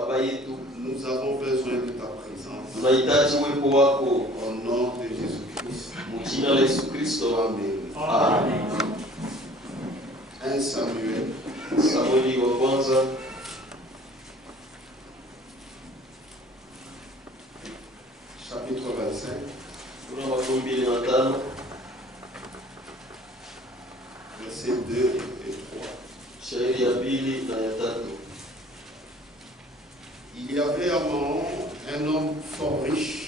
Baba yetu, nous avons besoin de ta présence. tunahitaji uwepo wako Au nom de Jésus-Christ. mjina la Yesu Kristo. Amen. Amen. 1 Samuel, Samueli wa kwanza chapitre 25, sura 25 versets 2 et 3. shairi ya 2 na ya 3. Il y avait à Maon un homme fort riche,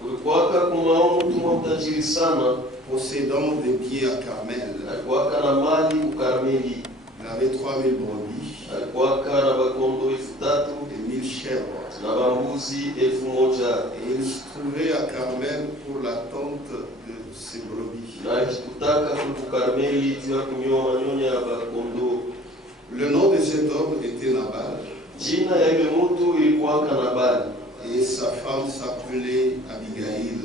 Kulikuwaka kumao mtu mtajiri sana, possédant des biens à Carmel. alikuwaka na mali Ukarmeli, Il avait 3000 brebis alikuwaka na bakondo 3000 et 1000 chèvres. na bambuzi 1000. Et il se trouvait à Carmel pour l'attente de ses brebis. Na akikutaka huku Karmeli juu ya kunyoa manyonya ya bakondo. Le nom de cet homme était Nabal, Jina ya yule mtu ilikuwaka Nabali, et sa femme s'appelait Abigail.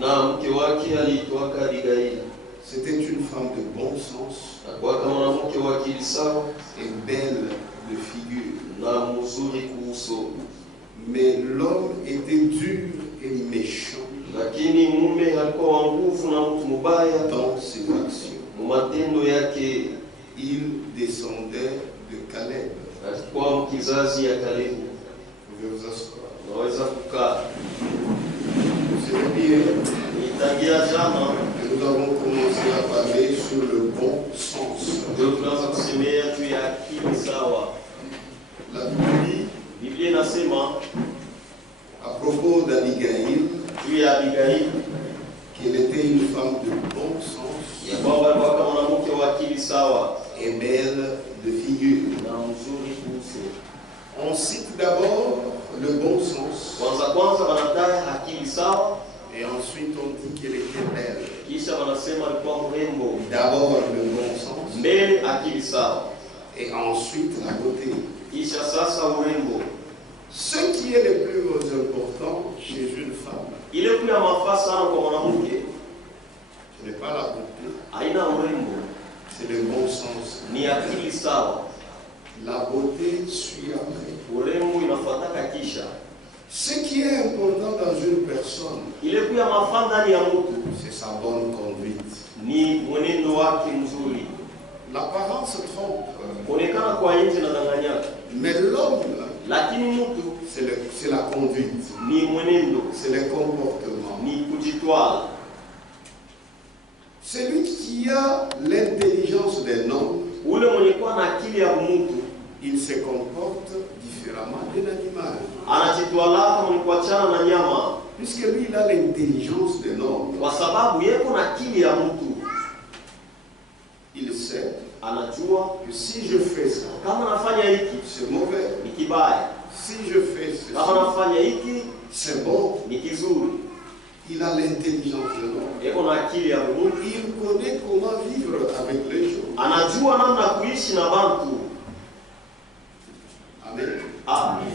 na mke wake aliitwaka Abigaili. C'était une femme de bon sens Alikuwaka mwanamke wa akili sawa et belle de figure. na mzuri kuuso, Mais l'homme était dur et méchant lakini mume alikuwa wa nguvu na mtu mubaya dans ses actions. mu matendo yake. Il descendait de Caleb. Alikuwa mkizazi ya Kalebu. Vous pouvez vous asseoir. Unaweza kukaa. C'est bien. Nitangia jana Et nous avons commencé à parler sur le bon sens. ndio tunaanza kusemea juu ya akili sawa. La Bible, Biblia inasema à propos d'Abigail, juu ya Abigaili qu'elle était une femme de bon sens ya kwamba alikuwa kama mwanamke wa akili sawa et belle de figure. na mzuri kuuso. On cite d'abord le bon sens Kwanza wanataja akili sawa, et ensuite on dit qu'elle était belle. kisha wanasema alikuwa mrembo. D'abord le bon sens Mbele akili sawa, et ensuite la beauté. kisha sasa urembo. Ce qui est le plus important chez une femme, Ile kuna mafaa sana kwa mwanamke ce n'est pas la beauté, haina urembo, c'est le bon sens. ni akili sawa. La beauté suit après. Urembo inafuataka kisha. Ce qui est important dans une personne, Ile kuna mafaa ndani ya mtu c'est sa bonne conduite. ni mwenendo wake mzuri. L'apparence trompe, Kuonekana kwa nje na danganyaka, mais l'homme, lakini mtu c'est la conduite, ni mwenendo, c'est le comportement. ni kujitwala. Celui qui a l'intelligence d'un homme, Ule mwenye kuwa na akili ya mtu il se comporte différemment d'un animal. anajitwala kama ni kuachana na nyama, Puisque lui, il a l'intelligence d'un homme, kwa sababu yeko na akili ya mtu. il sait Anajua que si je fais ça, kama nafanya hiki c'est mauvais. ni kibaya, Si je fais kama ceci, nafanya hiki c'est bon. ni kizuri. Il a l'intelligence de l'homme. Yeko na akili ya mtu, Il connaît comment vivre avec les gens. anajua namna kuishi na bantu. Amen. Amen.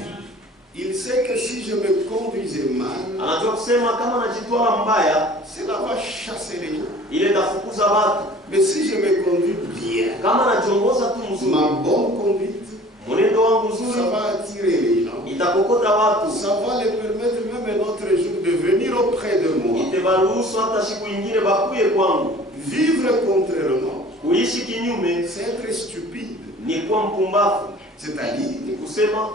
Il sait que si je me conduisais mal, Anajua kusema kama najitwala mbaya, cela va chasser les gens. ile tafukuza watu. Mais si je me conduis bien, Kama najiongoza tu mzuri, ma bonne conduite, mwenendo wangu ça mzuri, va attirer les gens. itakokota watu, Ça va les permettre même un autre jour de venir auprès de moi. itebaruhusu hata siku ingine bakuye kwangu. Vivre contrairement, Kuishi kinyume c'est être stupide. ni kuwa mpumbavu, C'est-à-dire ni kusema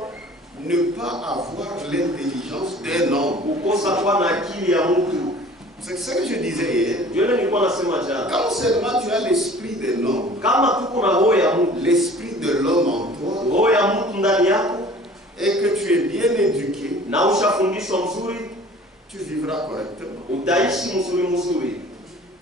ne pas avoir l'intelligence d'un homme. kukosa kuwa na akili ya mtu. C'est ce que je disais hier. Ndio ile nilikuwa nasema jana, Quand seulement tu as l'esprit d'un homme, kama tuko na roho ya mtu, l'esprit de l'homme en toi, roho ya mtu ndani yako, et que tu es bien éduqué, na ushafundishwa mzuri, tu vivras correctement. utaishi mzuri,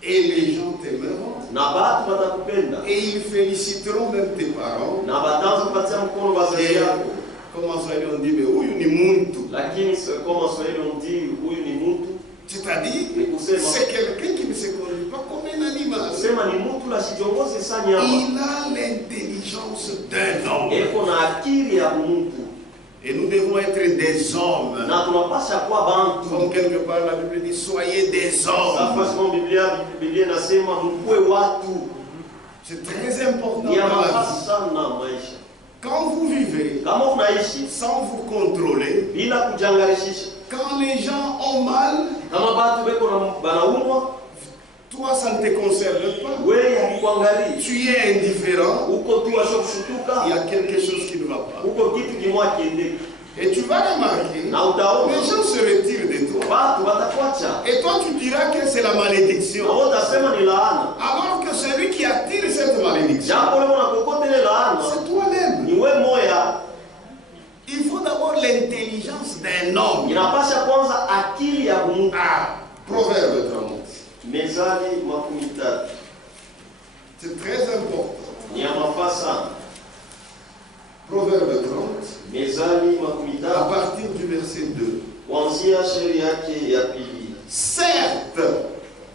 Et les gens t'aimeront. na batu watakupenda, Et ils féliciteront même tes parents. na bataanza kupatia mkono wazazi yako. Comment ça, on dit, mais où il y a muntu? Lakini kama Swahili ndi huyu ni mtu, C'est-à-dire, ni kusema c'est quelqu'un qui ne se conduit pas comme un animal. kusema ni mtu la sijiongoze sa nyama, Il a l'intelligence d'un homme. eko na akili ya mtu, Et nous devons être des hommes. na tunapasha kuwa bantu. Comme quelque part la Bible dit, soyez des hommes. Sasa Biblia inasema mkuwe watu. C'est très important Ni ya dans la nafasi vie. sana maisha. Quand vous vivez Kama unaishi sans vous contrôler, bila kujangarishisha, quand les gens ont mal, kama batu beko banaumwa, toi ça ne te concerne pas. wewe haikuangalii, Tu es indifférent. uko tu washo kushutuka, Il y a quelque chose qui ne va pas. uko kitu kimoja kiende, Et tu vas remarquer, na utaona les gens se retirent de toi. watu watakuacha, Et toi tu diras que c'est la na malédiction. wewe utasema ni laana. Alors que celui qui attire cette malédiction, Jambo leo unakokote ile laana c'est toi-même. ni wewe moya. Il faut d'abord l'intelligence d'un homme. Inapasha kwanza akili ya Mungu. Ah, Proverbe 30. Mezali 13 C'est très important. ni ya mafaa sana. Proverbe 30, Mezali à 13 partir du verset 2. kuanzia shairi yake ya pili. Certes,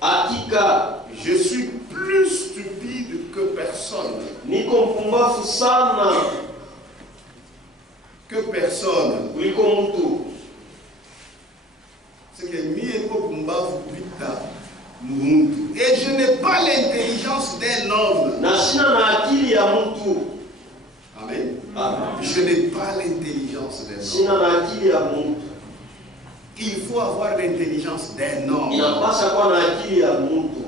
Hakika je suis plus stupide que personne. niko mpumbavu sana Que personne. kuliko mtu. C'est que mie niko pumbavu kupita muntu. Et je n'ai pas l'intelligence d'un homme. Na sina na akili ya mtu. Amen. Amen. Je n'ai pas l'intelligence d'un homme. Sina na akili ya mtu. Il faut avoir l'intelligence d'un homme. Inapasha kuwa na akili ya mtu.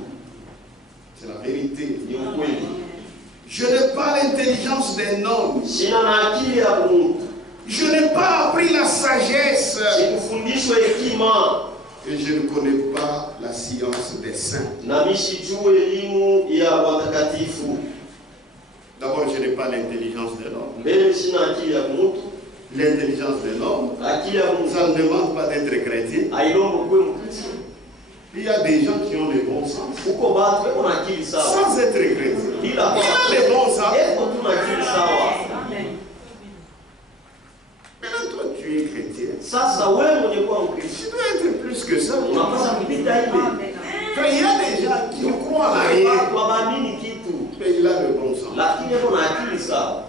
C'est la vérité. Ni ukweli. Je n'ai pas l'intelligence d'un homme. Sina na akili ya mtu. Je n'ai pas appris la sagesse. Sikufundishwa hekima. Et je ne connais pas la science des saints. Na mishijue elimu ya watakatifu. D'abord, je n'ai pas l'intelligence d'un homme. Mbele sina akili ya mtu. L'intelligence d'un homme, Akili ya ça mtu ne demande pas d'être chrétien. hailombo kuwe Mkristo. Il y a des gens qui ont le bon sens. Uko batu beko na akili sawa. Sans être chrétien. Bila Il a le bon sens. eko tu na akili sawa. Maintenant, toi, tu es chrétien. Sasa wewe mwenye kuwa Mkristo Tu dois être plus que ça. unapaswa kupita ile. Quand il y a des gens qui croient à rien, Watu waamini kitu mais il a le bon sens. lakini eko na akili sawa.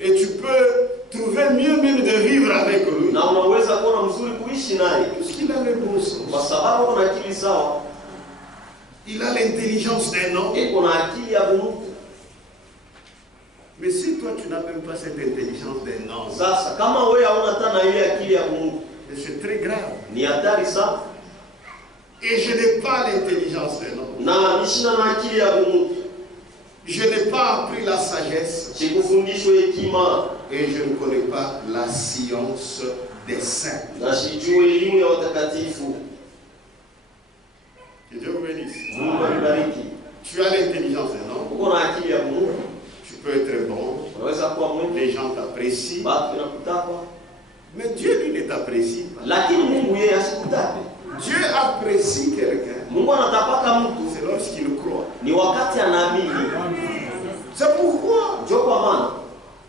Et tu peux trouver mieux même de vivre avec lui. Na unaweza kuona mzuri kuishi naye Puisqu'il a le bon kwa sens. sababu eko na akili sawa. Il a l'intelligence d'un homme. Eko na akili ya mtu. Mais si toi, tu n'as même pas cette intelligence d'un homme, Sasa kama wewe hauna tena ile akili ya Mungu c'est très grave. ni hatari sana. Et je n'ai pas l'intelligence d'un homme. Na nishina na akili ya Mungu. Je n'ai pas appris la sagesse. Sikufundishwa hekima Et je ne connais pas la science des saints. na sijue elimu ya watakatifu. Que Dieu vous bénisse. Mungu anibariki. Tu as l'intelligence d'un homme. Uko na akili ya Mungu, Tu peux être bon. unaweza kuwa mwema, Les gens t'apprécient. watu wanakutaka, Mais Dieu, lui, ne t'apprécie pas. lakini Mungu yeye asikutake. Dieu apprécie quelqu'un. Mungu anatapaka mtu C'est lorsqu'il croit. ni wakati anaamini. C'est pourquoi Ndio kwa maana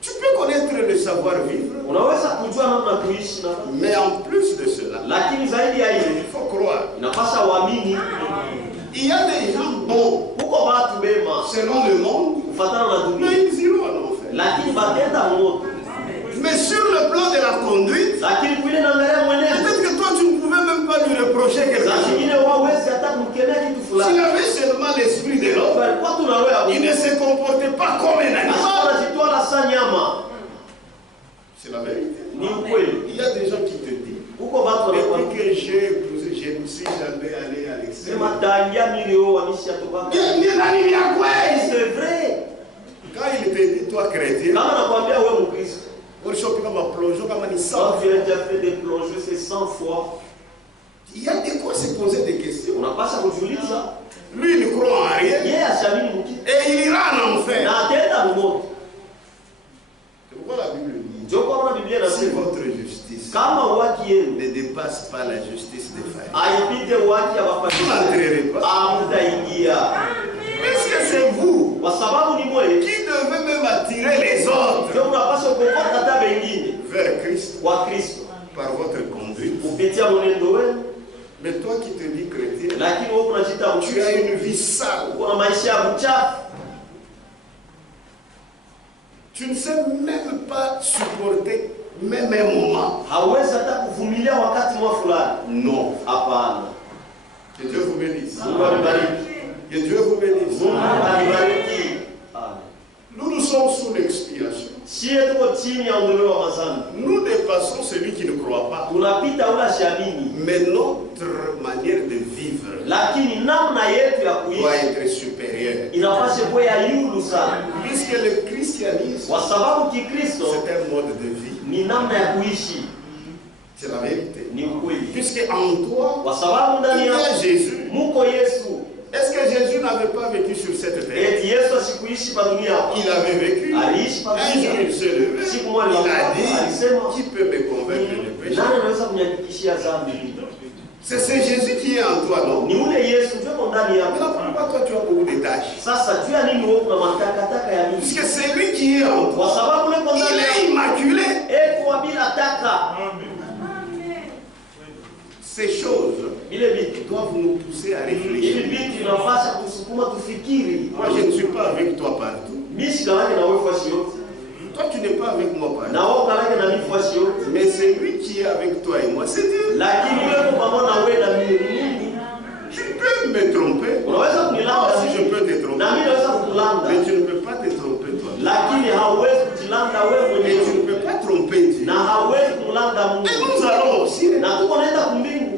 tu peux connaître le savoir-vivre. unaweza kujua namna kuishi na, Mais en plus de cela, lakini zaidi ya ile il faut croire. inapasha uamini. Il y a des gens bons Huko watu bema selon le monde, kufatana na dunia, mais ils iront en enfer. lakini batenda moto, Mais sur le plan de la conduite, lakini kule naangalia mwenendo. peut-être que toi tu ne pouvais même pas lui reprocher quelque Saa chose. zingine wawezi hata kumkemea kitu S'il fulani. avait seulement l'esprit de l'homme, Walikuwa tunawewa il ne se comportait pas comme un animal. anajitoa sa nyama. C'est la vérité. Ni ukweli. Il y a des gens qui te disent, Huko watu wanakuwa depuis que j'ai épousé, je ne suis jamais allé à l'extérieur. sema tangia milio wamishi atoka. Bien, bien, ami, bien, quoi? C'est vrai. Quand il te dit, toi chrétien, Kama nakwambia wewe Mkristo, ulishopi kama plongeon kama ni quand ça. tu as déjà fait des plongées c'est 100 fois, Il y a de quoi se poser des questions. unapasha kujiuliza. Lui, il ne croit en rien. Yeye ashamini mkitu Et il ira en enfer. na atenda moto. C'est pourquoi la Bible dit, Ndio kwa maana Biblia si inasema votre justice kama haki yenu ne dépasse pas la justice des pharisiens, haipite haki ya vous Wafarisayo, n'entrerez pas. hamtaingia. Puisque c'est vous Kwa sababu ni mwe qui devez même attirer les autres ndio mnapaswa kuokota hata wengine vers Christ kwa Kristo par votre conduite. kupitia mwenendo wenu. Mais toi qui te dis chrétien, Lakini wewe unajita tu as Mkristo, une vie sale. uko na maisha ya uchafu, Tu ne sais même pas supporter même un moment. hauwezi hata kuvumilia wakati mwa fulani. Non. Hapana. Que Dieu vous bénisse. Mungu anibariki. Que Dieu vous bénisse. Mungu anibariki. Amen. Nous sommes sous l'expiation. sie tuko chini ya ondoleo wa mazambi. Nous dépassons celui qui ne croit pas. Tunapita ula siamini. Mais notre manière de vivre Lakini namna yetu ya doit kuishi être supérieure. inapaswa kuwa ya yulu sana. Puisque le christianisme, Kwa sababu Kikristo c'est un mode de vie. ni namna ya kuishi, C'est la vérité. ni ukweli. Puisque en toi, Kwa sababu il ndani y ya a Jésus. muko Yesu. Est-ce que Jésus n'avait pas vécu sur cette terre? Eti Yesu asikuishi pa dunia hapa. Il avait vécu. Aliishi pa Un jour, dunia. il se levait. Siku moja Il a alisema, dit, qui peut me convaincre de péché? nani anaweza kunihakikishia dhambi? C'est Jésus qui est en toi, non? Ni ule Yesu ndio ndani yako. Maintenant, pourquoi toi tu as beaucoup de tâches? Sasa juu ya nini wewe kuna matakataka ya nini? Puisque c'est lui qui est en Kwa toi. sababu ule ndani Il yako est immaculé. eko bila taka. Ces choses Ile vitu doivent nous pousser à hivi réfléchir. vitu vinafasha kusukuma tufikiri. Moi, je ne suis pas avec toi partout. Mimi sikalake na wewe fasi yote. Toi, tu n'es pas avec moi partout. Na wewe kalake na mimi fasi yote. Mais c'est lui qui est avec toi et moi, c'est Dieu. Lakini wewe kwa pamoja na wewe na mimi ni nini? Tu peux me tromper. Unaweza Moi kunilanda aussi, je peux te na tromper. mimi naweza kukulanda. Mais tu ne peux pas te tromper toi. Lakini hauwezi kujilanda wewe Et tu ne mwenyewe. peux pas tromper Dieu. Na hauwezi kumlanda Mungu. Et nous allons aussi. Na tuko naenda kumbingu.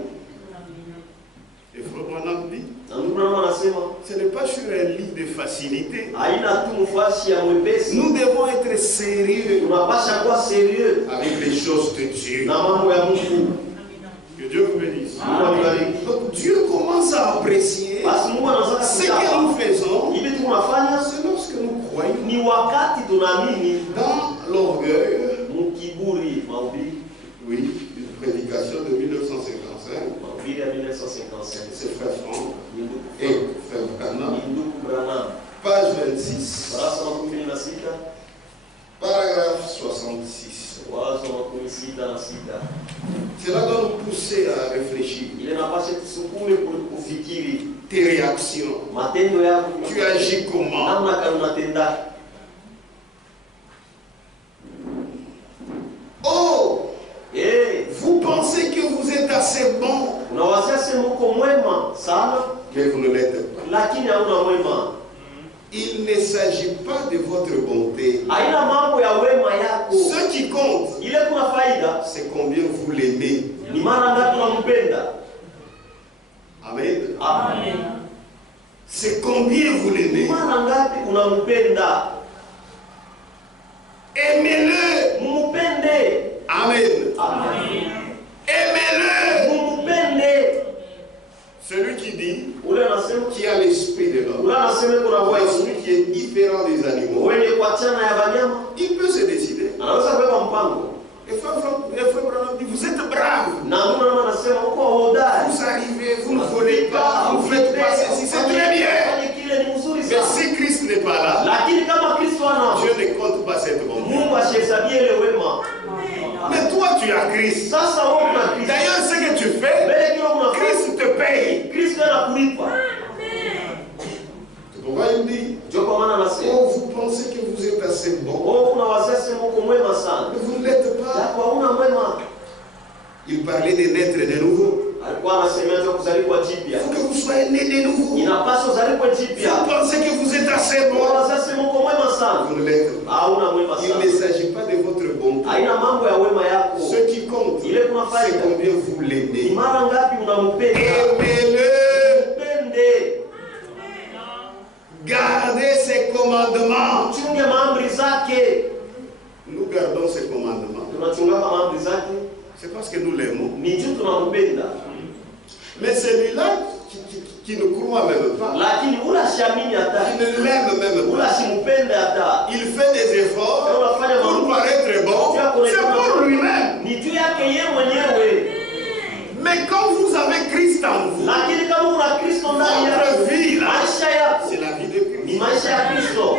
Il faut qu'on dit. Na Mungu naona anasema Ce n'est pas sur un lit de facilité. haina tu mfasi ya mwepesi. Nous devons être sérieux Tunapasha kuwa serieux avec les choses de Dieu. na mambo ya Mungu. Que Dieu vous bénisse. Mungu atubariki. Donc Dieu commence à apprécier Basi Mungu anaanza ce que kutaka. nous faisons. Hivi tunafanya C'est lorsque nous croyons ni wakati tunaamini dans l'orgueil. mkiburi, mahubiri Oui, une prédication de 1955. mahubiri ya 1955. C'est Frère Franck Ni ndugu et Frère Branham. ni ndugu Branham. Page 26, Kurasa wa 16, paragraphe 66. wazo wa 16. Cela doit nous pousser à réfléchir. Ile napasha tusukume kufikiri Tes réactions. matendo yako. Tu agis comment? Namna kama unatenda. Oh, Eh, vous pensez que vous êtes assez bon, unawazia sema uko mwema sana mais vous ne l'êtes pas. lakini hauna mwema. Il ne s'agit pas de votre bonté. Haina mambo ya wema yako. Ce qui compte, Ile kuna faida c'est combien vous l'aimez. ni mara ngapi unampenda. Amen. Amen. C'est combien vous l'aimez. Mara ngapi unampenda. Aimez-le. Mumpende. Amen. Amen. Aimez-le. Mumpende. Celui qui dit, Ule anasema qui a l'esprit de l'homme, ule anasema kuna wewe l'esprit qui est différent des animaux, wenye kuachana ya wanyama il peut se décider. anaweza kubeba mpango. Et frère Branham dit, vous êtes brave. Na ndio maana anasema uko hodari. Vous arrivez, vous ne volez pas, vous ne faites pas ceci, c'est très bien. Fanye kile ni mzuri Mais sana. si Christ n'est pas là, Lakini kama Kristo ana Dieu ne compte pas cette bonté. Mungu ashihesabie ile wema. Mais toi, tu as Christ. Sasa wewe una Kristo. D'ailleurs, ce que tu fais, Mbele kile unafanya Christ te paye. Kristo anakulipa. C'est pourquoi il dit, Ndio kwa maana anasema oh, vous pensez que vous êtes assez bon, wewe kuna wazee sema uko mwema sana. mais vous ne l'êtes pas. Japo hauna mwema. Il parlait de naître de nouveau. Alikuwa anasema ndio kuzaliwa Il jipya. faut que vous soyez né de nouveau. Inapaswa uzaliwe Vous jipya. pensez que vous êtes assez Kwa bon, wazee sema uko mwema sana. vous ne l'êtes pas. Hauna mwema Il ne sana. s'agit pas de votre bonté. Haina mambo ya wema yako. Ce qui compte, Ile kuna c'est faida. combien vous Ni l'aimez. mara ngapi unampenda? Aimez-le. Mpende. Gardez ses commandements. Chunge maamri zake. Nous gardons ses commandements. Tunachunga maamri zake. C'est parce que nous l'aimons. Ni juu tunampenda. Mais celui-là qui ne croit même pas, Lakini ula shamini qui hata. ne l'aime même Ula pas, simpende hata. il fait des efforts pour paraître bon, c'est pour lui-même. Ni juu yake yeye mwenyewe. Mais quand vous avez Christ en vous, Lakini kama una Kristo ndani yako, votre vie là, maisha yako c'est la vie de ni Christ. maisha ya Kristo.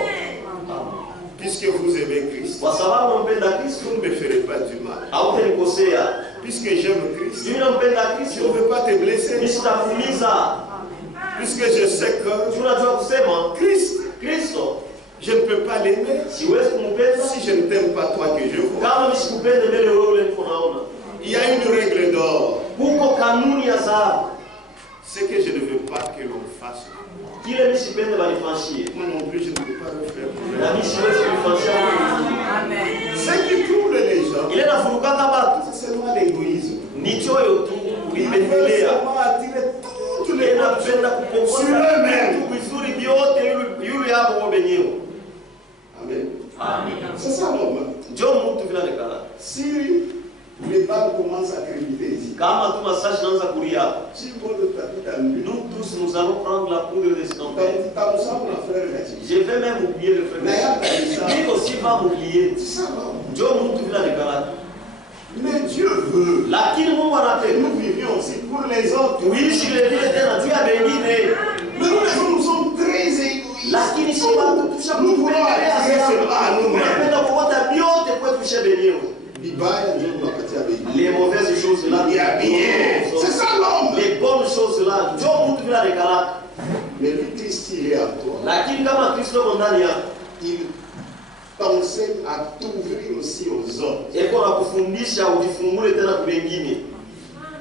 Puisque vous aimez Christ, Kwa sababu unampenda Kristo, vous ne me ferez pas du mal. hautenikosea. Puisque j'aime Christ, Juu nampenda je ne Kristo, veux pas te blesser. nisitakuumiza. Puisque je sais que Juu najua kusema Christ, Kristo je ne peux pas l'aimer siwezi kumpenda si je ne t'aime pas toi que je vois. kama nisikupende mbele wewe ule niko naona. Il y a une règle d'or. Huko kanuni ya dhahabu. Ce que je ne veux pas que l'on fasse. Kile mimi sipende banifanyie. Moi non plus, je ne peux pas le faire. Na mimi siwezi kufanyia. Amen. Ce qui trouble les gens, Ile nafurukaka batu. c'est seulement l'égoïsme. Ni choyo tu Ils veulent kuipendelea. seulement attirer toutes les Inapenda sur kukomboza eux-mêmes. vitu vizuri vyote yule hapo wao wenyewe. Amen. Amen. C'est ça l'homme. Njoo mtu vile anekana. Si les balles commencent à crépiter ici, Kama tu massage naanza kulia. si vous le tapez dans lui, Nous tous nous allons prendre la poudre de escampette. t'as ensemble un frère Gati. Je vais même oublier le frère. Lui aussi va m'oublier. C'est ça l'homme. Njoo mtu vile anekana. Mais Dieu veut Lakini Mungu que anapenda. nous vivions aussi pour les autres. Tuishi vile vile tena juu ya wengine. Mais nous les hommes, nous sommes très égoïstes. Lakini si watu tusha Nous voulons attirer seulement à nous-mêmes. tunapenda kupata vyote kwetu tushe wenyewe. Bibaya ndio tunapatia bei. Les mauvaises choses là, Il y a bien. C'est ça l'homme. les bonnes choses là, njoo mtu vile anekana. Mais lui, Christ, il est à toi. Lakini kama Kristo yuko ndani yako, Il t'enseigne à t'ouvrir aussi aux autres. eko na kufundisha ujifungule tena kwa wengine.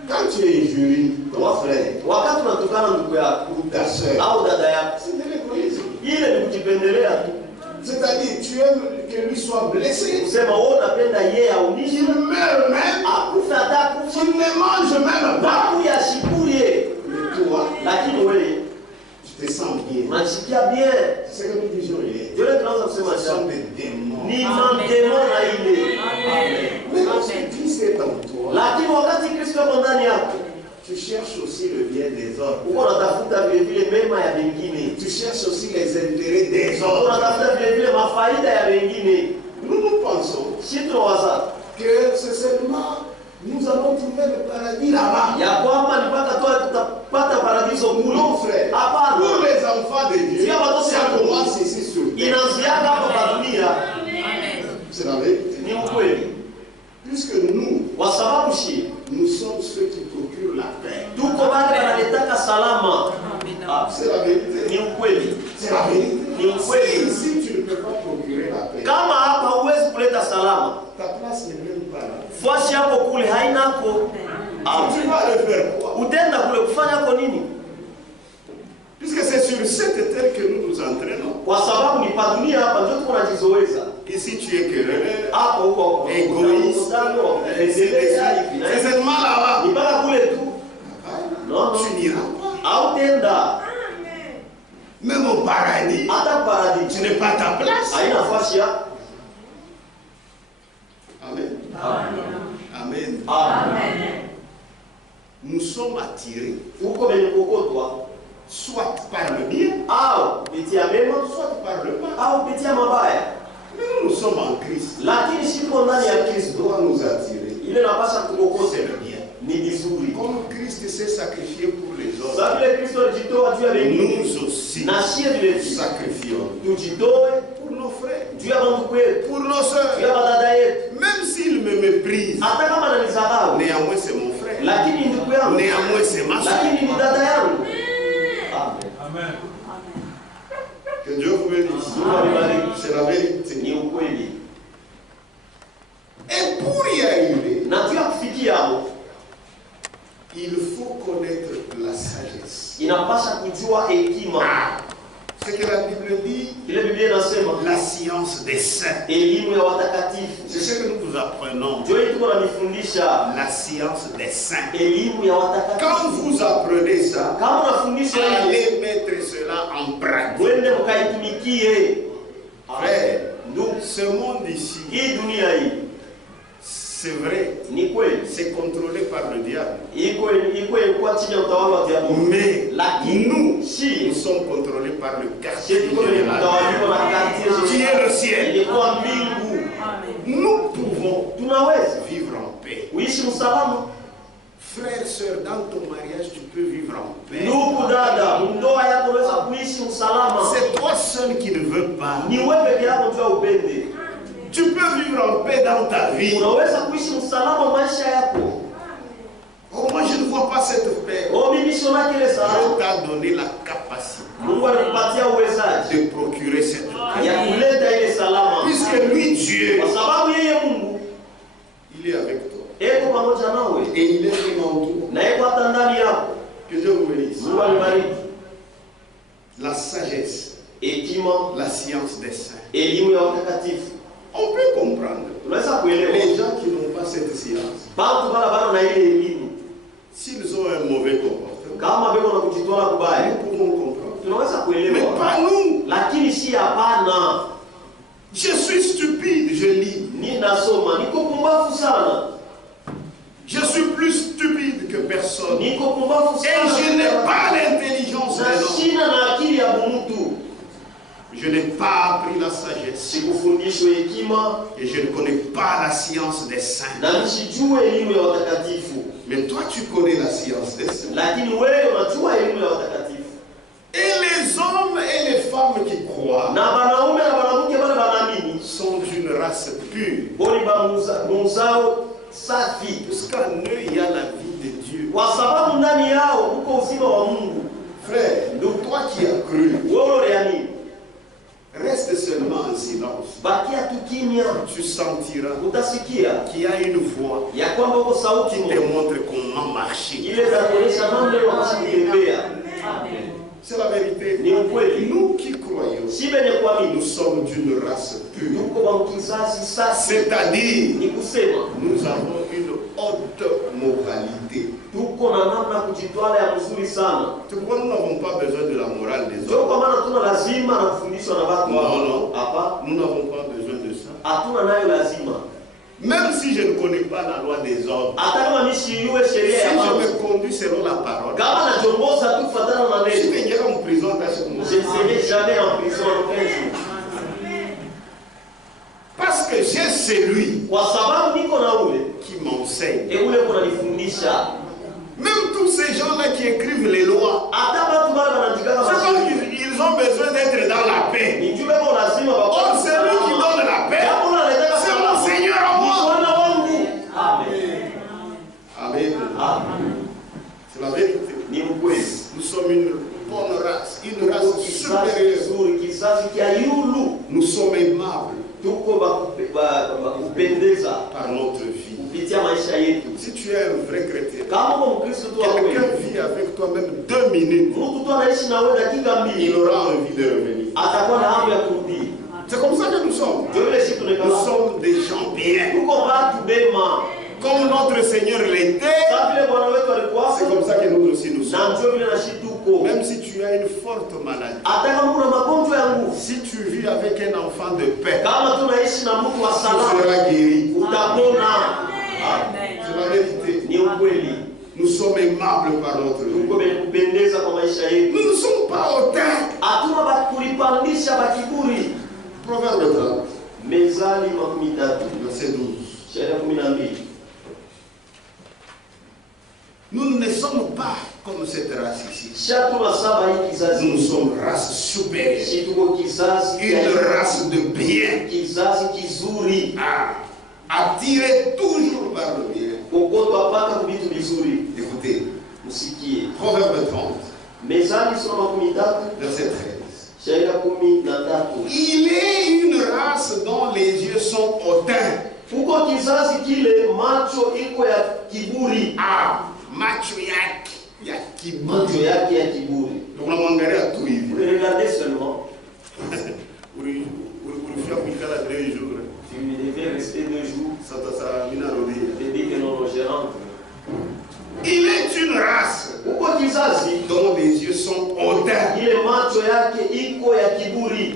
Quand tu injuries ton frère Wakati unatukana ndugu yako ou ta soeur, au dada yako, c'est de l'égoïsme. ile ni kujipendelea tu. C'est-à-dire, tu aimes que lui soit blessé, Kusema wewe unapenda yeye aumizwe, qu'il meure même, akufe hata akufe, qu'il ne mange même pas. baku ya shikurie. Mais toi, Lakini wewe tu te sens bien. unajisikia bien. C'est ce que nous disions hier. Ndio tunaanza kusema Ce sont sasa. des démons. Ni mandemo na ile. Mais lorsque Christ est en toi, Lakini wakati Kristo yuko ndani yako, tu cherches aussi le bien des autres. uko unatafuta vile vile mema ya wengine. Tu cherches aussi les intérêts des Uko autres. unatafuta vile vile mafaida ya wengine. Nous pensons Si tunawaza que c'est seulement nous allons trouver le paradis là-bas. ya kwamba ni mpaka tu tutapata paradiso kule. Non, frère. Pour Hapana. les enfants de Dieu, ça commence ici sur terre. Inaanziaka hapa kwa dunia. C'est la vérité. Ni ukweli. Puisque nous, Kwa sababu shi nous sommes ceux qui procurent la paix. tuko bado wanaletaka salama. Ah, C'est la vérité. ni ukweli. C'est la vérité. Ni ukweli. Si tu ne peux pas procurer la paix, Kama hapa huwezi kuleta salama, ta place n'est même pas là. fuashi yako kule hainako. Ah, Tu vas le faire quoi? utenda kule kufanya kwa nini? Puisque c'est sur cette terre que nous nous entraînons. Kwa sababu ni pa dunia hapa ndio tuko najizoeza. Ici, tu es querelleur, Hapo huko égoïste. C'est seulement là-bas. ni mpaka kule tu. Non, non. Tu n'iras pas. Hautenda Même au paradis, hata paradis. tu n'es pas ta place. Haina nafasi ya. Amen. Amen. Amen. Nous sommes attirés, Uko benye kokotwa soit par le bien, au kupitia mema soit par le mal. au kupitia mabaya. Mais nous sommes en Christ. Lakini siko ndani ya Kristo, Doit nous attirer. ile napasha kukokosa C'est le bien. ni vizuri. Comme Christ s'est sacrifié pour les autres, Sasa vile Kristo alijitoa juu ya wengine, nous aussi na shie vile vile sacrifions tujitoe pour nos frères, juu ya bandugu wetu, pour nos juu ya soeurs. badada yetu. Même s'ils me méprisent, Hata kama ananizarau, néanmoins c'est mon frère. lakini ni ndugu yangu, Néanmoins c'est ma soeur. lakini ni dada yangu. Amen. Que Dieu vous bénisse. Mungu amebariki. C'est la vérité. Ni ukweli. Et pour y arriver, Na juu ya kufikia hapo, il faut connaître la sagesse. inapasha kujua hekima. Ce que la Bible dit, Ile Biblia inasema la science des saints. elimu ya watakatifu. C'est ce que nous vous apprenons. Ndio hii tuko namifundisha La science des saints. elimu ya watakatifu. Quand vous apprenez ça, Kama unafundishwa hivi, allez mettre cela en pratique. mwende mkaitumikie. Frère, Ndugu, ce monde ici, hii dunia hii c'est vrai, ni kweli c'est contrôlé par le diable. iko ilikuwa chini ya utawala wa diablo, Mais lakini nous si sommes contrôlés par le quartier sisi tuko général, tunatawaliwa na quartier qui est le ciel. ilikuwa mbingu. Nous pouvons Tunaweza vivre en paix. kuishi msalama. Frère, sœur, dans ton mariage, tu peux vivre en paix. Ndugu dada, ndoa yako unaweza kuishi msalama. C'est toi seul qui ne veux pas. Ni wewe peke yako ndio upende. Tu peux vivre en paix dans ta vie. Unaweza kuishi msalama maisha yako. Oh, moi, je ne vois pas cette paix. Oh, mimi sio kile Dieu salama. t'a donné la capacité Mungu alikupatia uwezaji de procurer cette paix. ya kuleta ile salama. Puisque lui, Dieu, Kwa sababu yeye Mungu il est avec toi. eko pamoja nawe Et il est venu en toi. na eko hata ndani yako. Que Dieu vous bénisse. Mungu alibariki. La sagesse, Hekima, la science des saints. elimu ya watakatifu. On peut comprendre. Tunaweza kuelewa. Les gens qui n'ont pas cette science, Bantu bana na ile elimu. s'ils ont un mauvais comportement, Kama beko na kujitwala kubaya, nous pouvons comprendre. tunaweza Mais kuelewa. pas nous. Lakini si hapana. Je suis stupide, je lis. Ni nasoma, niko pumbavu sana. Je suis plus stupide que personne. Niko pumbavu Et sana. je n'ai pas l'intelligence Na des hommes. sina na akili ya mtu. Je n'ai pas appris la sagesse. Sikufundishwa hekima Et je ne connais pas la science des saints. na nisijue elimu ya watakatifu. Mais toi, tu connais la science des saints. Lakini wewe unajua elimu ya watakatifu. Et les hommes et les femmes qui croient Na wanaume na wanawake wale wanaamini sont d'une race pure. boni muzao safi. Puisqu'en eux, il y a la vie de Dieu. Kwa sababu ndani yao uko uzima wa Mungu. Frère, donc toi qui as cru, Wewe uliamini. reste seulement en silence. Bakia tu kimya. Tu sentiras Utasikia qu'il y a une voix ya kwamba uko sauti qui te moja. montre comment marcher. Ile za kuonyesha namna unatembea. C'est la vérité. Ni ukweli. Nous qui croyons, Si benye nous kuamini sommes d'une race pure. tuko wa kizazi safi. C'est-à-dire, Ni kusema nous avons une haute moralité. tuko na namna ya kujitwala ya mzuri sana. C'est pourquoi nous n'avons pas besoin de la morale des Ndio hommes. kwa maana tuna lazima na kufundishwa na watu No. hapa. Nous n'avons pas besoin de ça. Hatuna nayo lazima. Même si je ne connais pas la loi des hommes, Hata kama nishiiwe si sheria ya je Mungu. me conduis selon la parole, Kama najongoza tu kufuatana na si neno. je n'irai en prison, parce que Je ne serai jamais en prison aucun jour. parce que j'ai celui Kwa sababu niko na ule qui m'enseigne. ule kunanifundisha. Même tous ces gens-là qui écrivent les lois, Hata watu wale wanaandika c'est kama comme ils ont besoin d'être dans la paix. ni jumbe kwa lazima Or, c'est lui qui donne la paix. C'est mon Seigneur en moi. Bwana wangu. Amen. Amen. Amen. C'est la vérité. Ni ukweli. Nous sommes une bonne race, une race Kizazi supérieure. kizuri, kizazi kia yulu. Nous sommes aimables Tuko bakupendeza par notre vie. kupitia maisha yetu. Si tu es un vrai chrétien, Kama uko Mkristo tu wa quelqu'un kweli, vit avec toi même 2 minutes, mtu tu anaishi na wewe dakika il mbili, aura envie de revenir. atakuwa na hamu ya kurudi. C'est comme ça que nous sommes. Ndio ile siku Nous tunakala. sommes des gens bien. Tuko watu bema. Comme notre Seigneur l'était, Sasa vile Bwana wetu alikuwa c'est comme ça que nous aussi nous na sommes. ndio vile na shi tuko. Même si tu as une forte maladie, Hata kama una magonjwa ya nguvu, si tu vis avec un enfant de paix, kama tunaishi na mtu wa tu salama, seras guéri. utapona. C'est la vérité. Ni ukweli. Nous sommes aimables par notre Tuko vie. benye kupendeza kwa maisha yetu. Nous ne sommes pas hautains. Hatuna kulipandisha bakiburi. Proverbe 30, Mezali 13, verset 12. sheria 12. Nous ne sommes pas comme cette race ici. Shatuna saba hii kizazi. Nous sommes race supérieure. Si tuko kizazi Une race de bien. kizazi kizuri. Attiré toujours par le bien. Kokoto apaka kubitu vizuri. Écoutez, Msikie. Proverbe 30, Mezali sura 13, verset 13. sheria 13. Il est une race dont les yeux sont hautains. Kuko kizazi kile macho iko ya kiburi. Macho yake ya kiburi. Macho yake ya kiburi. Unamwangalia tu hivi. Regardez seulement. Ulifia kuikala 2 jours. Tu devais rester 2 jours. Sasa mina rodia. Je dis que non, je rentre. Il est une race Kuko kizazi dont les yeux sont hautains. ile macho yake iko ya kiburi.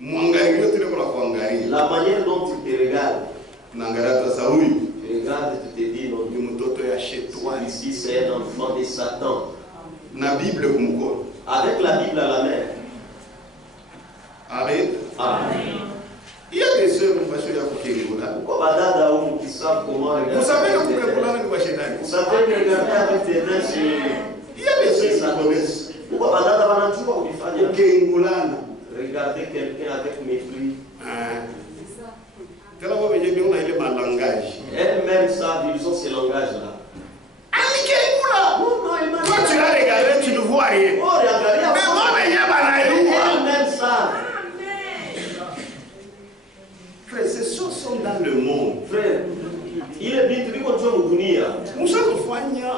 Mwangalia tena kwa kuangalia. La manière dont tu te regardes. Naangalia sasa huyu Tu regardes, tu te dis non. ni mtoto ya shetani. Ici c'est un enfant de Satan. Na Bible kumkono. Avec la Bible à la main. Amen. Amen. Il y a des sœurs parce qu'il y a beaucoup. Kwa badada huko qui savent comment regarder. Vous savez que kukekula ni kwa shetani. Vous savez regarder avec des mains sur. Il y a des sœurs qui connaissent. Kwa badada wanajua kufanya. Ukengulana. Regarder quelqu'un avec mépris. Tena wewe wenyewe ndio ile malangage. Elle-même savent, ils ont ce langage-là. Toi tu l'as regardé, tu ne vois rien. Oh, regardez. Mais moi, elle-même savent. Frère, ces choses sont dans le monde. Frère, ile vitu viko tu dunia. Mushakufanya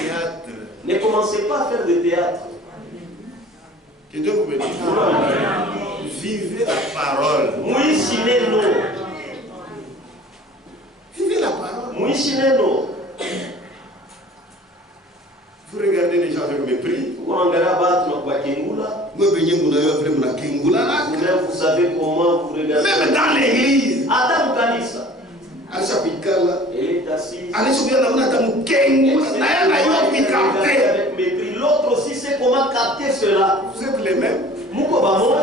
théâtre. Ne commencez pas à faire de théâtre. Que Dieu vous bénisse. Vivez la parole. Muishi neno. Vivez la parole. Muishi neno. Vous regardez les gens avec mépris. Unaangalia watu na kwa kengula. Moi, Vous savez comment vous regardez. même dans l'église. Hata mkanisa. Alishapikala. Elle est assise. Alisubia namna atamkengula. Na yeye anayua capter. Avec mépris. L'autre aussi sait comment capter cela. Vous êtes les mêmes. Muko pamoja.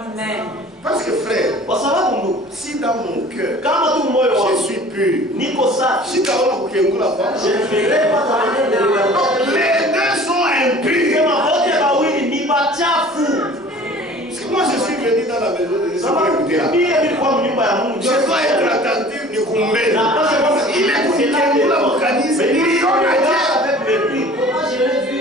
Amen. Parce que frère, Kwa sababu ndugu, si dans mon cœur, kama tu moyo je wangu suis pur, niko safi, si taona kukengula je pas, ne ferai pas ta manière de regarder. les deux sont impurs. Sema wote wawili ni machafu. Parce que moi je suis venu dans la maison de Dieu pour écouter. Mimi nilikuwa mnyumba ya Mungu. Je dois être attentif ni kumbe. Na kwanza kwanza Il est kukengula mkanisa. Niliona je. avec mépris. Comment je l'ai vu?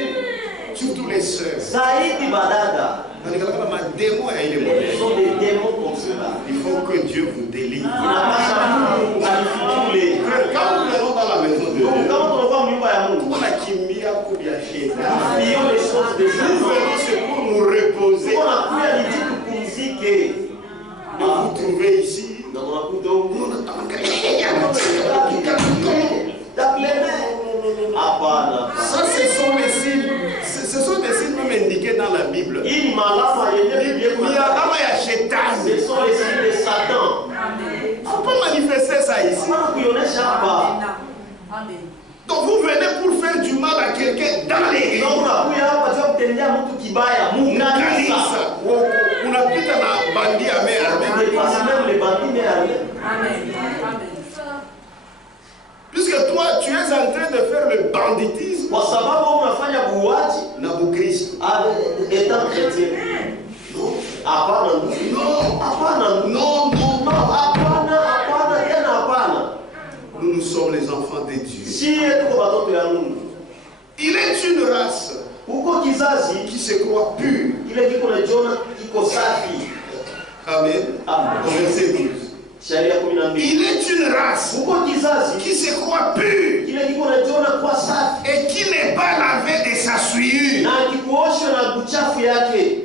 Surtout les sœurs. Zaidi badada. Nanikala kama démon ya ile Ils modèle. sont des démons comme cela. Il faut que Dieu vous délivre. Inapasha Mungu alifikule. Frère, quand nous venons dans la maison de Dieu, Kama tunakuwa mnyumba ya Mungu, tunakimbia kubia shetani. tufions les choses de Nous Satan. venons c'est pour nous reposer. Tunakuya ni jitu kupumzike. De vous trouver ici. Na unakuta huko hapana. Ça, ce sont les signes. Ce sont des signes même indiqués dans la Bible. Hii ni malama yenye Biblia Il y a kuna. il y a Shetani. Ce sont les signes de Satan. Il ne faut pas manifester ça ici. Hapana kuionyesha hapa. Amen. Donc vous venez pour faire du mal à quelqu'un dans l'église. Na unakuja hapa tu kutendea mtu kibaya, Mungu kanisa. Kanisa. Unapita na bandi On ame. dépasse même les bandits mais rien. Amen. Amen. Puisque toi tu es en train de faire le banditisme. Kwa sababu unafanya buwaji Na Bukristo. étant chrétien. Hapana. Non. Hapana. Non, non, No, hapana, hapana, tena hapana. Nous sommes les enfants de Dieu. Si tuko watoto ya Mungu. Il est une race Huko kizazi qui se croit pure. kile kiko na Jona iko safi. Amen. Amen. Au verset 12. Sharia 12. Il est une race Huko kizazi qui se croit pure kile kiko na Jona kwa safi. et qui n'est pas lavé de sa souillure. Na kikuosho na buchafu yake.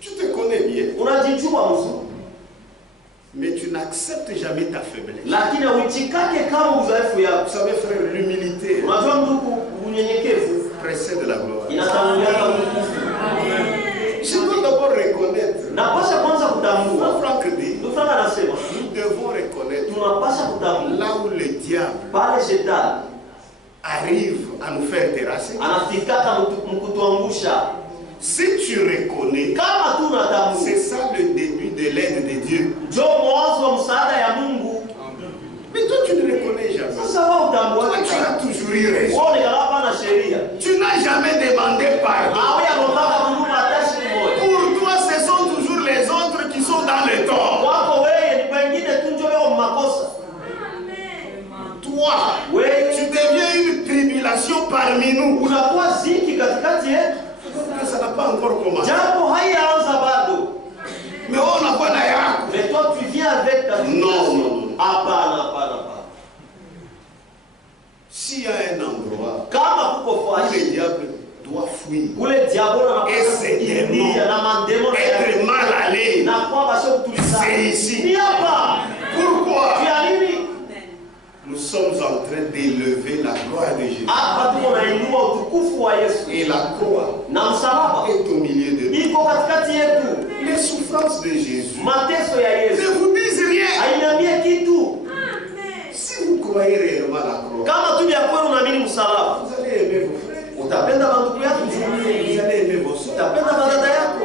Tu te connais bien, Unajijua mzuri. mais tu n'acceptes jamais ta faiblesse. Lakini uitikake kama udhaifu Vous yako. savez, frère, l'humilité Unajua ndugu, unyenyekevu précède la gloire. inatangulia utukufu. Je dois d'abord reconnaître. Napasha kwanza kutambua. Franck dit, Ndugu Frank anasema nous devons reconnaître tunapasha kutambua là où le diable pale shetani arrive à nous faire terrasser. anafikaka mkutuangusha. Si tu reconnais, Kama tu unatambua, c'est ça le début de l'aide de Dieu. ndio mwanzo wa msaada ya Mungu. Mais toi, tu ne reconnais jamais. Sasa wewe utambua Toi, tu as toujours eu raison. uone kama na sheria. Tu n'as jamais demandé pardon. Awe anataka Mungu atashi mmoja. Pour toi, ce sont toujours les autres qui sont dans le tort. Wako wewe ni wengine tu ndio wao makosa. Toi, Wewe tu deviens une tribulation parmi nous. unakuwa ziki katikati yetu. Ça n'a pas encore commencé. Japo haianza bado. Mais on n'a pas d'ailleurs. Mais toi tu viens avec ta Non. Hapana, hapana, hapana. S'il y a un endroit Kama kuko où fashi, le diable doit fuir, ule diabolo Ese na na mandemo être mal allé, na kwa basho kutuliza. c'est ici. Ni hapa. Pourquoi? Vya nini? Nous sommes en train d'élever la gloire de Jésus. Hapa tuko nainua utukufu wa Yesu. Et la croix Na msalaba est au milieu de nous. iko katikati yetu. Les souffrances de Jésus Mateso ya ne Yesu vous disent rien. hainambie kitu. Si vous croyez réellement la croix, Kama tu vya kweli unaamini msalaba, vous allez aimer vos frères. utapenda bandugu yako, Vous allez aimer vos soeurs. utapenda badada yako.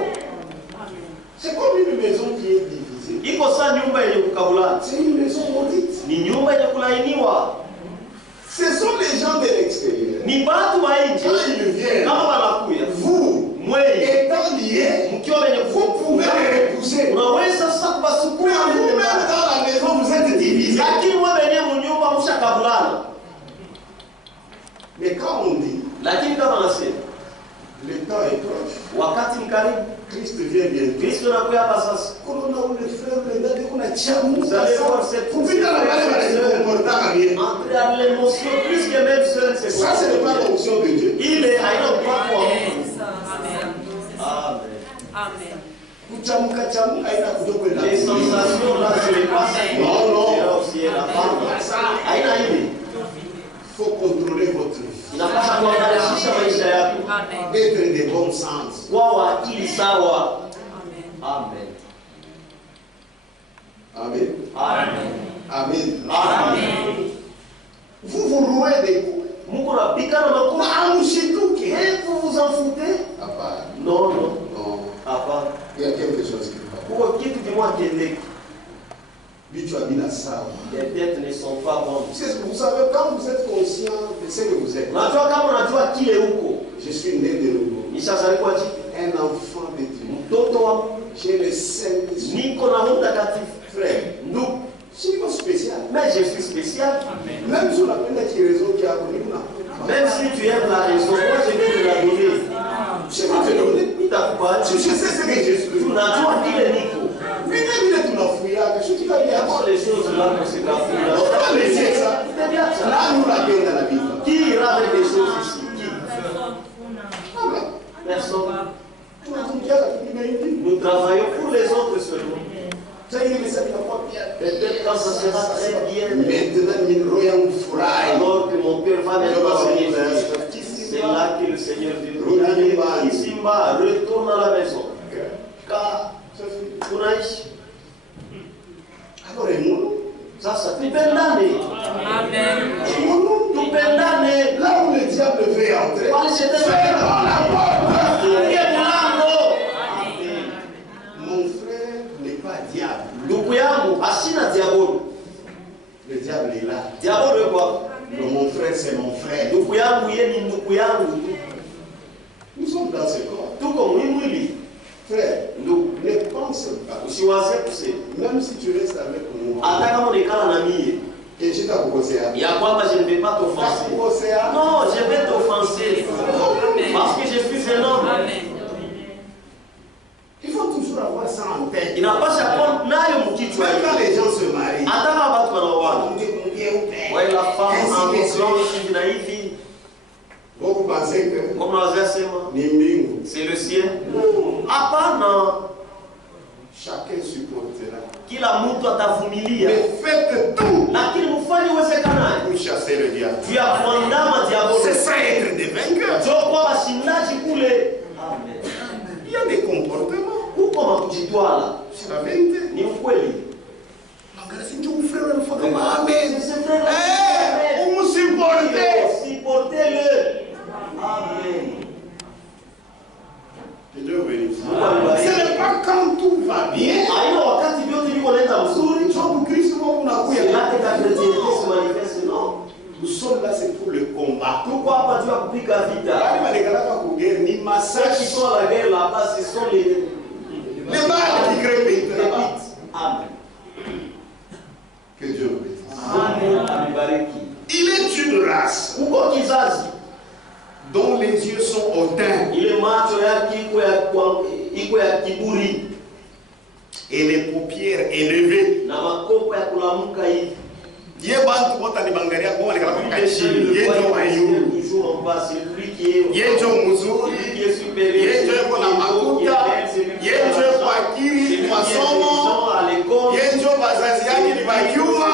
C'est comme une maison qui est divisée. Iko saa nyumba yenye kukabulana, C'est une maison maudite. ni nyumba yenye kulainiwa, Ce sont les gens de l'extérieur. ni batu wa Quand nje. ils viennent, Kama wanakuya vous, mweye étant liés, mkiwa wenye vous pouvez les repousser. unaweza sasa Mais kubasukuma vous-même dans la maison, vous êtes divisés. lakini wewe wenyewe mnyumba mshakabulana. Mais quand on dit, Lakini kama nasema le temps est proche, wakati ni karibu, Christ vient bientôt. Kristo anakuja hapa sasa. Corona ou les frères, les gars, on a tchamu. Vous allez voir cette Kupita na wale wanajua comporta bien. entre dans l'émotion plus que même seul. Ça, ce n'est pas l'onction de Dieu. Il est aina upako wa Amen. Mungu. Amen. Amen. Kuchamuka chamuka haina kutoka kwenda. Les sensations là, je les passe. Non, non. C'est la femme. Aina hivi. Il faut contrôler votre vie. Inapaswa kuangalia maisha yako. Amen. Être de bon sens. Kwa akili sawa. Amen. Amen. Amen. Amen. Amen. Amen. Vous vous rouez des coups. Mungu anapigana makofi. Amushituke. Et vous vous en foutez? Hapana. Non, non. Non. Hapana. Il y a quelque chose qui va. Kwa kitu kimwatendeki. Vitu havina sawa. Les têtes ne sont pas bonnes. Vous savez, quand vous êtes conscient de ce que vous êtes, Unajua kama unajua kile huko. je suis né de nouveau. Nishazaliwa jipi. Un enfant de Dieu. Mtoto wa J'ai le Saint-Esprit. niko na Roho Mtakatifu. Frère, Ndugu, je suis pas spécial. mais je suis spécial. Même si on appelle la raison qui a connu, Même si tu aimes la raison, moi je vais te la donner. je vais te donner. Nitakupa. Je sais ce que je suis. Tunajua kile niko. Mais vile tunafuyaka, je dis la Comment les choses là qu'on se gafouillent là. On va laisser ça. C'est bien ça. Là, nous la gagne dans la vie. Qui ira avec des choses ici? Qui? Personne. Nous travaillons pour les autres seulement. Peut-être quand ça sera très bien. Alors que mon père va maintenant se réveiller. C'est là que le Seigneur dit Simba, retourne à la maison. Car tunaishi. Sasa tupendane. Amen. Tupendane. Là où le diable veut entrer, Pale shetani fermons la porte. Fungie mlango. Mon frère n'est pas diable. Ndugu yangu asina diabolo. Le diable est là. Diabolo yuko hapa. Mon frère, c'est mon frère. Ndugu yangu yeye ni ndugu yangu. Nous sommes dans ce corps. Tuko mwili. Frère, Ndugu, ne pense pas. usiwaze kusema Même si tu restes avec moi, hata kama unaikala na mie que je t'accusé. ya kwamba je ne vais pas t'offenser. Non, je vais t'offenser parce que je suis un homme. Amen. Il faut toujours avoir ça en tête. Inapasha kuwa nayo mkichwa. Même quand les gens se marient, Hata kama watu wanaoana. on dit combien au père. Ouais, la femme Ainsi en que cloche hivi na hivi. vous pensez que Comme unaweza sema ni mbingu. c'est le ciel. Hapana. Chacun supportera. Kila mtu atavumilia. Mais faites tout Lakini mfanye uwezekanayo. pour chasser le diable. Tu as kuandama diabolo. C'est ça être des vainqueurs. Njoo kwa washindaji kule. Amen. Il y a des comportements. Huko makujitwala. C'est la vérité. Ni ukweli. Amen. Vous me supportez. Supportez-le. Amen. Que Dieu bénisse. Mungu awabariki. Ce n'est pas quand tout va bien. Haina wakati vyote viko nenda mzuri. Sababu Kristo Mungu C'est anakuja. là que ta chrétienté se manifeste, non? Nous sommes là, c'est pour le combat. Tuko hapa juu ya kupiga vita. Wale wanaekalaka kugeri ni Ceux qui massacre. sont à la guerre là-bas, ce sont les balles qui créent là-bas. Amen. Que Dieu bénisse. Mungu amebariki. Il est une race Uko kizazi dont les yeux sont hautains ile macho yake iko ya kiburi et les paupières élevées. na makopo ya kulamuka hivi. Ye bantu wote ni bangalia kwa wale kama Le chini. Ye ndio voit wayu. toujours en bas, c'est lui qui est Ye ndio mzuri. celui qui est supérieur. Ye ndio yuko na makuta. Ye ndio yuko akili masomo. à l'école. Ye ndio bazazi yake ni bayuma.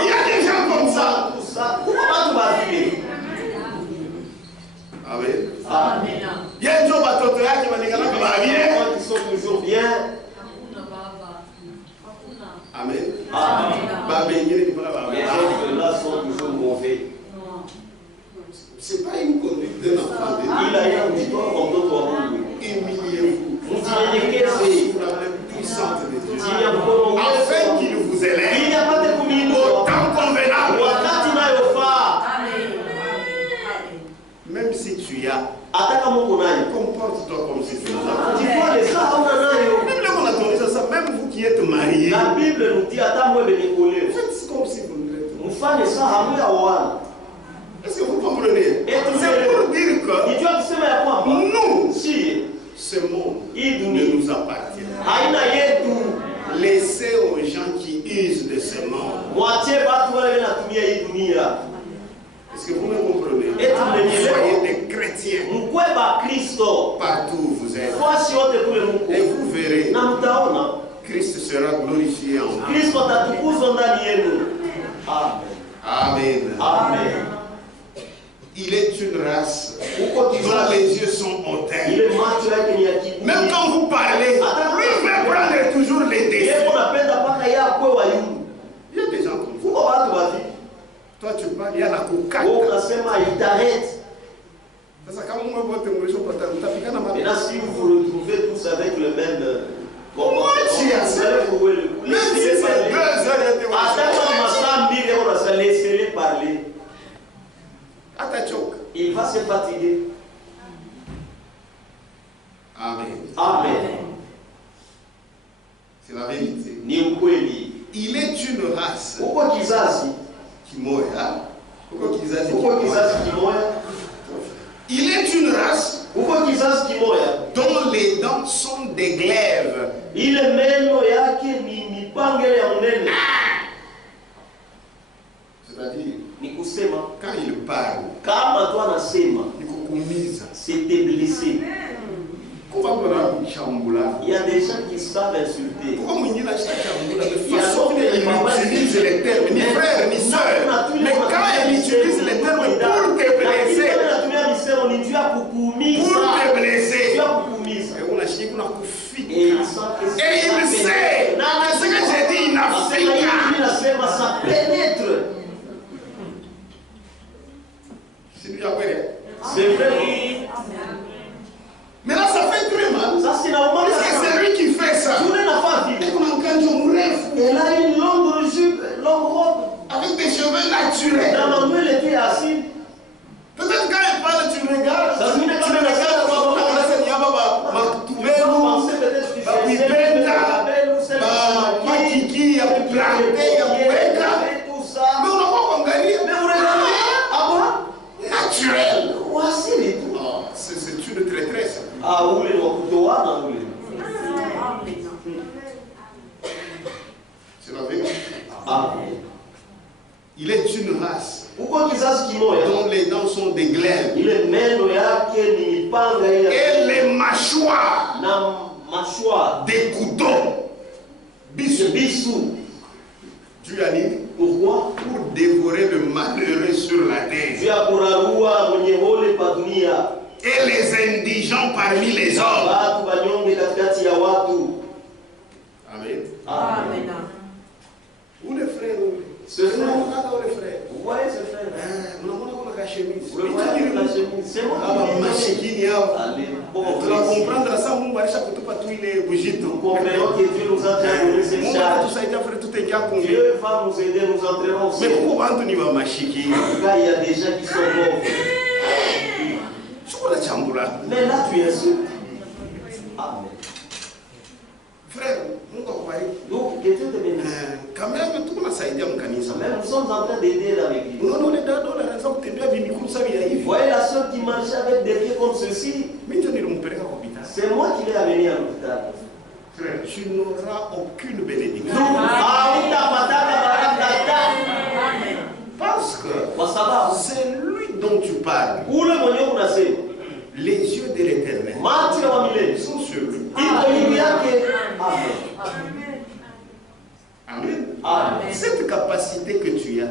Il y a des gens comme ça. Tout ça. Kuna watu baadhi. Amen. Amen. Ye ndio batoto yake wanekana kwa bien. Ils sont toujours bien. Amen. Amen. Baba yengine ni pala Les baba. autres là sont toujours mauvais. C'est pas une conduite d'un enfant de Dieu. Ila ya mjitoa kwa mtoto wa Mungu. Humiliez-vous. Mjinyenyekeze. Sous la main puissante de Dieu. Chini ya mkono wa Afin Mungu. qu'il vous élève Ili apate au kumiinua temps convenable. wakati inayofaa. Même si tu as, Hata kama uko nayo. comporte-toi comme si tu l'as. Jifanye sawa hauna nayo. Même là, on a tourné ça, même vous qui êtes mariés, La Bible nous dit hata mwewe ni kuolewa. faites comme si vous ne l'êtes pas. Mfanye sawa hamuya oana. Est-ce que vous comprenez? Et tout C'est pour dire que Nijua kusema ya kwamba nous, si ce monde hii ne dunia nous appartient. haina yetu. Laissez aux gens qui utilisent de ce monde. Mwache batu wale wanatumia hii dunia. Est-ce que vous me comprenez? Soyez des chrétiens. Mkwe ba Kristo. Partout où vous êtes. Fasi yote kule mko. Et vous verrez. Na mtaona Christ sera glorifié en vous. Kristo atatukuzwa ndani yenu. Amen. Amen. Amen. Il est une race dont les yeux sont hautains. Ile macho yake ni ya kiburi. Même quand vous parlez, lui veut prendre toujours les défis. Yeye unapenda paka yako wa yulu. Il y a des gens comme vous. Fuko watu wapi? Toi tu parles, il y a la cocagne. Wewe unasema itarete. Sasa kama mwe wote mlishopata mtapigana mara. Et là si vous vous retrouvez tous avec le même Comment tu as ça? Même si c'est 2 heures de laissez-les parler. Atachok. Il va se fatiguer. Amen. Amen. C'est la vérité. Ni ukweli. Il est une race. Uko kizazi kimoya. Uko kizazi kimoya. Il est une race uko kizazi kimoya dont les dents sont des glaives. Ile meno yake ni mipangele ya mnene. C'est-à-dire, ni kusema quand il parle, kama tu anasema ni kukumiza. C'était blessé. Il y a des gens qui savent insulter. Pourquoi mwingine anachambula de façon qu'il utilise les termes, ni frère ni sœur. Mais quand il utilise les termes pour te blesser, pour te blesser, et il sait, ce que j'ai dit, il n'a ça pénètre. C'est lui après. C'est vrai. Mais là, ça fait très mal. Ça, c'est normal. Parce que c'est lui qui fait ça. Elle a une longue jupe, longue robe. Avec des cheveux naturels. Dans ma elle était assise. Peut-être quand elle parle, tu regardes. Ça veut dire que tu regardes. Naturel. C'est une traîtresse. Ah oui, c'est la vérité. Amen. Il est une race dont les dents sont des glaives. Et les mâchoires des couteaux. Bissou. Tu as dit pourquoi? Pour dévorer le malheureux sur la terre. Et les indigents parmi les hommes. Amen. Amen. Où les frères? Ce frère. Vous voyez ce frère? Vous le voyez la chemise. C'est moi qui l'ai. Tu vas comprendre ça, mon mari, ça coûte pas tout, il est bougie. Nous comprenons que Dieu nous a donné cette charge. Dieu va nous aider, nous entraînons aussi. Mais pourquoi Anthony va machiki? En tout cas, il y a des gens qui sont pauvres. Mais là, tu insultes. Amen. Frère, donc, que Dieu te bénisse. Quand même, tout le monde s'est aidé. Nous sommes en train d'aider avec lui. Vous voyez la soeur qui marchait avec des pieds comme ceci? C'est moi qui l'ai amené à l'hôpital. Frère, tu n'auras aucune bénédiction. Parce que c'est lui dont tu parles. Les yeux de l'Éternel sont sur lui. Amen. Amen. Cette capacité que tu as,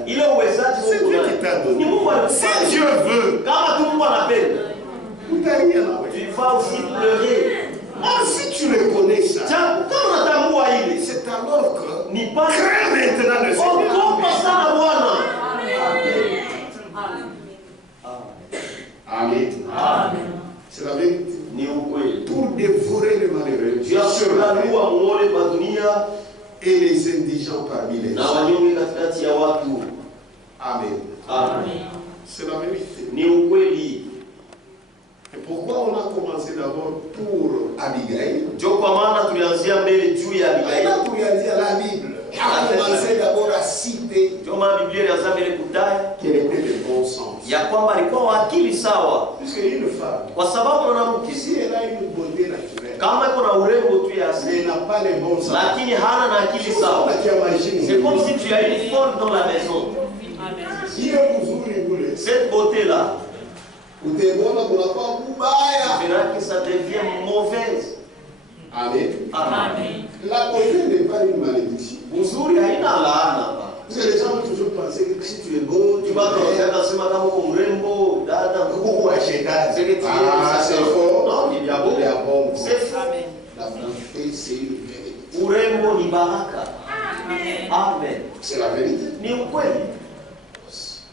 c'est Dieu qui t'a donné. Si Dieu veut, tu vas aussi pleurer. Si tu reconnais ça, c'est alors que crains maintenant le Seigneur. Amen. Amen. C'est la vérité. Pour dévorer les malheureux et les indigents parmi les hommes. Amen. Amen. C'est la vérité. Et pourquoi on a commencé d'abord pour Abigail? Il a regardé à la Bible. Il a commencé d'abord à citer qu'elle était de bon sens. Puisque une femme, si elle a une beauté naturelle, intellect, kama iko na urembo tu ya mais asili, il n'a pas les bons sens. lakini hana na akili sawa. Tu imagines. C'est comme si tu as une forme dans la maison. Amen. Hiyo mzuri kule. Cette beauté-là, Utaona kunakuwa tu kubaya. verras que ça devient mauvaise. Amen. Amen. La beauté n'est pas une malédiction. Uzuri haina laana ba. Parce que les gens ont toujours pensé que si tu es beau, tu Tu vas nasema kama uko mrembo, dada, beaucoup à Shetani. c'est que tu Ah, c'est faux. Non, il y a Il y a bon. bon. C'est faux. Amen. La beauté, c'est une vérité. Urembo ni baraka. Amen. C'est la vérité. Ni ukweli.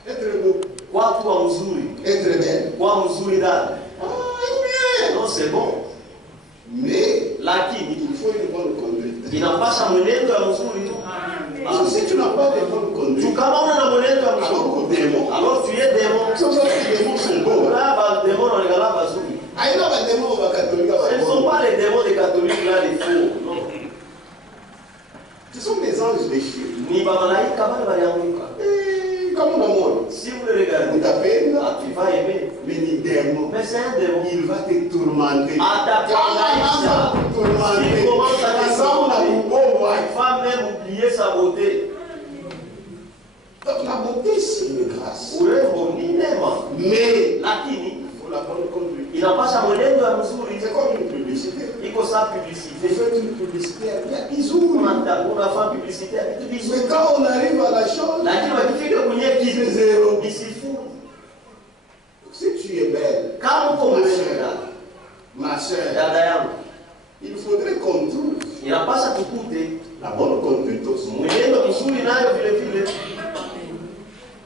Être beau, Watu wa mzuri, être belle. kwa mzuri dada. Ah, bien. Non, c'est bon. Mais Lakini il faut une bonne conduite. inapasha mwenendo ya mzuri tu. Parce que si tu n'as pas de bonne Tu conduite, kama una na mwenendo ya alors mzuri, qu'au démon, alors tu es démon. c'est pour ça que les démons sont beaux. Là, ba démon wanaonekana bazuri. Ah, il y a des démons catholiques. Ce ne sont pas les démons des catholiques là, les faux. Non. Ce sont des anges déchus. Ni ba malaika bale balianguka. Comme on a mort. Si vous le regardez, On t'appelle, ah, tu vas aimer. mais ni démon. Mais c'est un démon. Il va te tourmenter. Atakuhangaisha. Tourmenter. Il commence à Par exemple, la te beau, ouais. Il va même oublier sa beauté. Donc la beauté, c'est une grâce. Urembo ni neema. Mais Lakini il faut la bonne conduite. inapasha mwenendo ya mzuri. C'est comme une publicité. Iko sa Vous publicité. faites une publicité, il y a bisous. Unafanya publicité ya vitu Mais vizuri. quand on arrive à la chose, Lakini wakifika kwenye c'est kitu zéro. ni sifuri. Si tu es belle, Kama uko mwenendo ma soeur, dada yangu, il faudrait qu'on trouve inapasha tukute la bonne conduite aussi. mwenendo mzuri nayo vile vile,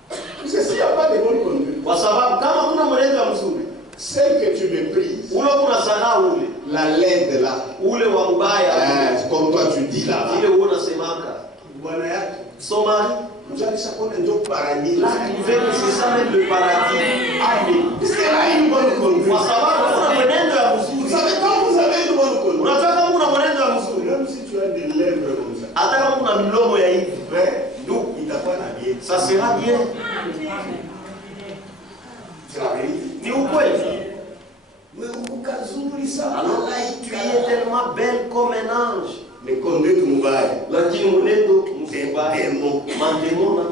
Parce que s'il n'y a pas de bonne conduite, kwa sababu kama kuna mwenendo wa mzuri, celle que tu méprises, ule kuna sanaa ule la laide là, ule wa mbaya comme toi tu dis là, ile uo unasemaka bwana yake somari mzalisha kone ndio paradis. là tu veux que c'est ça même le paradis. Amen. Parce qu'elle a une bonne conduite. Kwa sababu kuna mwenendo ya Vous mzuri. savez, quand vous avez une bonne conduite, Unajua kama kuna mwenendo ya mzuri, même si tu as des lèvres comme ça, hata kama kuna milomo ya hivi, donc il t'a pas habillé. ça sera bien. C'est la vérité. Ni ukweli. Mais ukazuri sana. Alors là, tu es tellement belle comme un ange. Mais conduite mubaya. Lakini mwenendo C'est mbaya, démon. mandemona.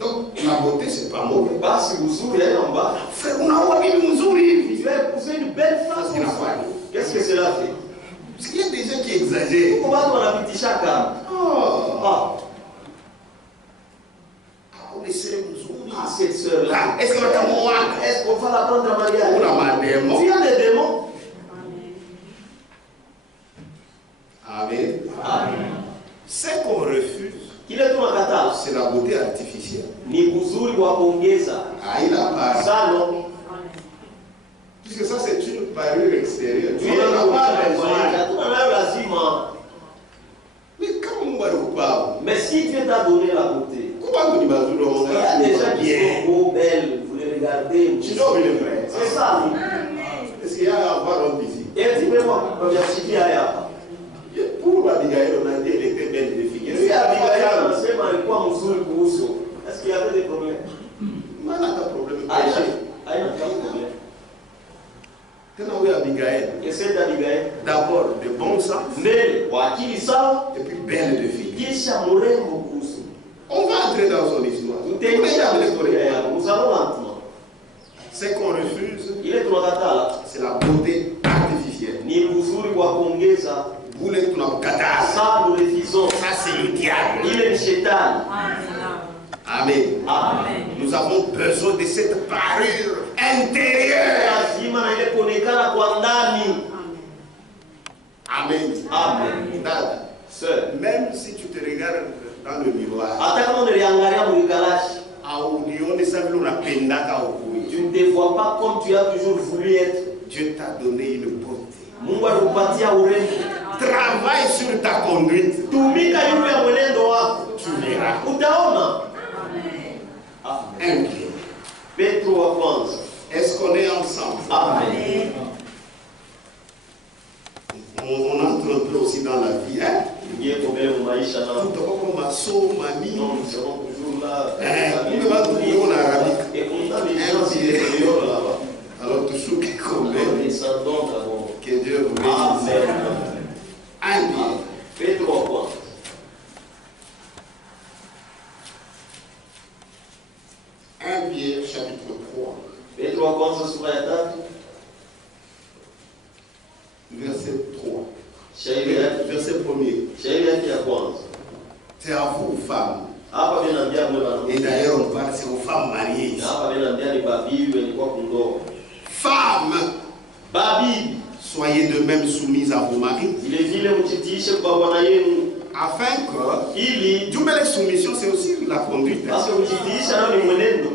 Donc la beauté c'est pas mauvais. Basi uzuri haina mbaya. Frère, unaona bibi mzuri hivi. Tu as épousé une belle femme. Qu'est-ce qu'il a fait? Qu'est-ce que cela fait? Parce qu'il y a des gens qui exagèrent. Huko watu wanapitisha kama. Oh. Ah, Ule sere mzuri. cette sœur-là. Est-ce que watamuoana? Est-ce qu'on va la prendre en mariage? Una mademo. Tu as des démons. Amen. Amen. Ce qu'on refuse, Kile tunakataa c'est la beauté artificielle. ni uzuri wa kuongeza. Ah, il a pas. Sano, Puisque ça c'est une parure extérieure. tu On n'en a pas besoin. hatuna nayo lazima. Mais quand on va le couper, Mais si Dieu t'a donné la beauté, comment tu vas tout le monde il y a des gens qui sont beaux, belles, vous les regardez. Tu dois le faire. C'est ça. Est-ce qu'il y a à avoir un visite? Et tu peux m'assister hapa. Pour Abigail, on a dit qu'elle était belle de figure. Si Abigail anasema alikuwa mzuri kuhusu, est-ce qu'il y avait des problèmes? On n'a pas de problème. Haina problème. Quand on est Abigail, Et cette Abigail, d'abord de bon sens mbele wa akili sawa, et puis belle de figure. kisha mrembo kuhusu. On va entrer dans son histoire. Tutaingia kwenye historia yake. Nous allons lentement. Ce qu'on refuse, Ile tunakataa c'est la beauté artificielle. ni uzuri wa kuongeza. Vous les tunakukataza. Ça nous refusons. Ça c'est le diable. Ile ni shetani. Amen. Amen. Nous avons besoin de cette parure intérieure. Lazima na ile kuonekana kwa ndani. Amen. Amen. Dada, Sœur, même si tu te regardes dans le miroir, hata kama unaliangalia mwikalashi, audione ça vile unapendaka ukui. tu ne te vois pas comme tu as toujours voulu être. Dieu t'a donné une beauté. Mungu alikupatia urembo. Travaille sur ta conduite. Tumika yule ya mwenendo wako. Tu verras. Utaona. Un pied. Petro wa kwanza. Est-ce qu'on est ensemble? Amen. On entre un peu aussi dans la vie. Hein? Ingie kwa mbele mu maisha na Tout comme ma soeur, ma mie. non, nous serons toujours là. Kumbe watu ndio na arabique. Et comme ça, les gens qui sont là-bas. Alors tu souques comme Nous descendons d'abord. que Dieu vous bénisse. Amen. Pierre chapitre 3, Petro wa kwanza sura ya 3 verset 3. Verset 1er. Shairi yake ya kwanza. C'est à vous, femmes. Hapa vinaambia mwana. Et d'ailleurs, on parle c'est aux femmes mariées. Hapa vinaambia ni babibi walikuwa kundoa. Femmes, Babibi, soyez de même soumises à vos maris. vile vile mjitiishe kwa bwana yenu Afin que, ili du la soumission, c'est aussi la conduite. basi kujitiisha nao ni mwenendo.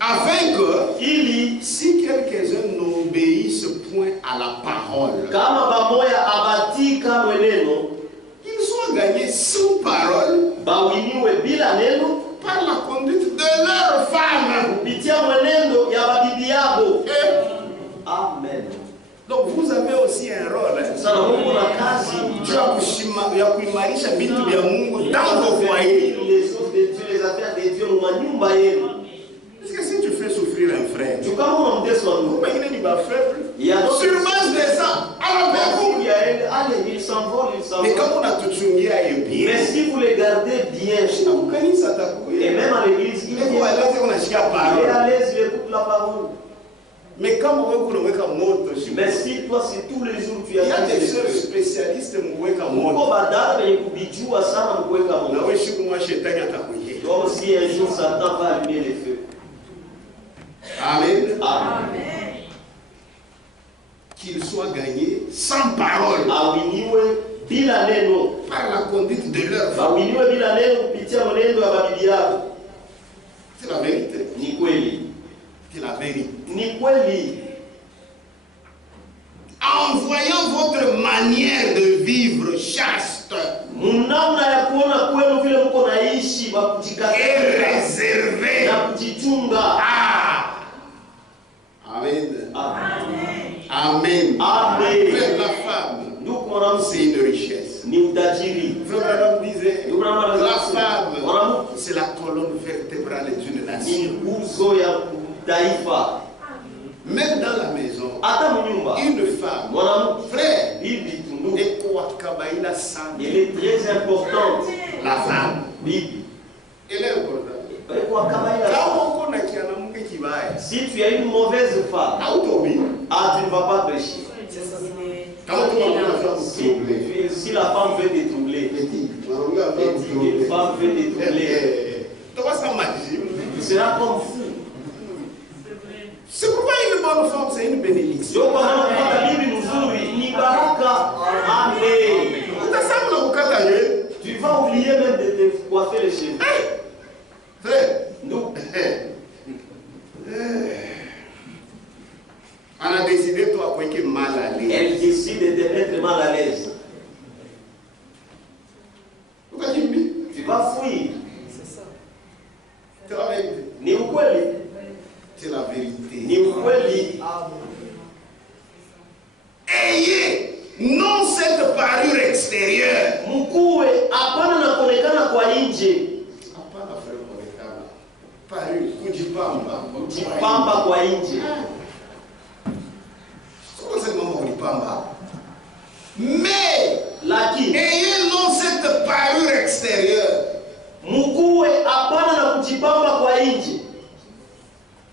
Afin que, Ili si quelques-uns n'obéissent point à la parole, kama bamoya abatika mwenendo, ils soient gagnés sans parole bawiniwe bila neno par la conduite de leur femme. kupitia mwenendo ya babibi yabo. Amen. Donc vous avez aussi un rôle. Sana Mungu na kazi Ya kuimarisha vitu vya Mungu dans vos foyers. les choses de Dieu, les affaires de Dieu mwa nyumba yenu. Parce que si tu fais souffrir un frère, Tu kama unamtesa vous mtu, imaginez du bas faible, il y a d'autres sur base de ça, alors Merci, vous. il y a elle, allez, il s'envole, il Mais s'envole. comme on a tout chungé à Mais bien, si vous les gardez bien, vous connaissez ça et même à l'église, il est à l'aise, il écoute la parole. mais comme on veut qu'on moto, Mais si toi, c'est tous les jours, tu il y a as des sœurs spécialistes mweka Mungu moto. badala kwenye kubijua sana mkuweka Na Mungu. wewe siku mwa shetani atakuja. Toi aussi, un jour, Satan va allumer les feux. Amen. Amen. Qu'ils soient gagnés sans parole Awiniwe bila neno. par la conduite de leur femme. Awiniwe bila neno kupitia mwenendo wa babibi yako. C'est la vérité. Ni kweli. C'est la vérité. Ni kweli. En voyant votre manière de vivre chaste Mnamna ya kuona kwenu vile mko naishi et bakujikata réservée. na kujichunga. Ah. Amen. Amen. Amen. Amen. Frère, la femme, Ndugu mwanamke c'est une richesse. ni utajiri. Frère Adam disait, Ndugu mwanamke, la femme, mwanamke c'est la colonne vertébrale d'une ni nation. nguzo ya taifa. Même dans la maison, Hata mnyumba une femme, mwanamke frère, bibi tundu est quoi kabaïla sang. elle est très importante. La femme, Bibi elle est importante. kwa kawaida, Kama uko na kianamke kibaya, si tu as une mauvaise femme, hautobii. tu ne vas pas prêcher. Kama tu unafanya kutroubler. Si la femme veut te troubler, une femme veut te troubler, tu seras comme fou. C'est pourquoi une bonne femme, c'est une bénédiction. Ndio kwa maana kupata bibi mzuri ni baraka. Amen. Utasema na kukata nywele. Tu vas oublier même de te coiffer les cheveux. Frère, Nous, on a décidé toi quoi que mal à l'aise. elle décide de te mettre mal à l'aise. Tu vas fuir. C'est la vérité. Ni ukweli. C'est la vérité. Ni ukweli. Ayez non cette parure extérieure. Mkuwe hapana na kuonekana kwa nje. Hapana frère kuonekana. Parure kujipamba. Kujipamba kwa nje. C'est comment on kujipamba. Mais Lakini ayez non cette parure extérieure mkuwe hapana na kujipamba kwa nje.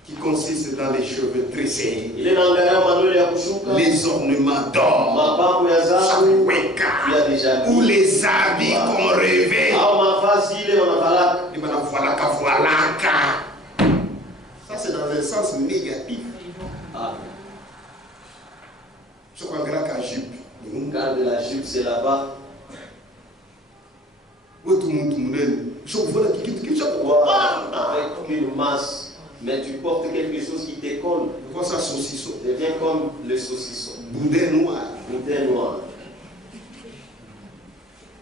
qui consiste dans les cheveux tressés, Ile naangalia maneno ya kushuka, les ornements d'or, mapambo ya dhahabu, ya deja ou les habits qu'on revêt. au mavazi ile wanavalaka. Et maintenant, voilà. Ça, c'est dans un sens négatif. Je crois que la jupe. Garde la jupe, c'est là-bas. Tout le monde je vois Avec une masse. Mais tu portes quelque chose qui te colle. vois ça saucisson. Devient comme le saucisson. Boudin noir. Boudin noir.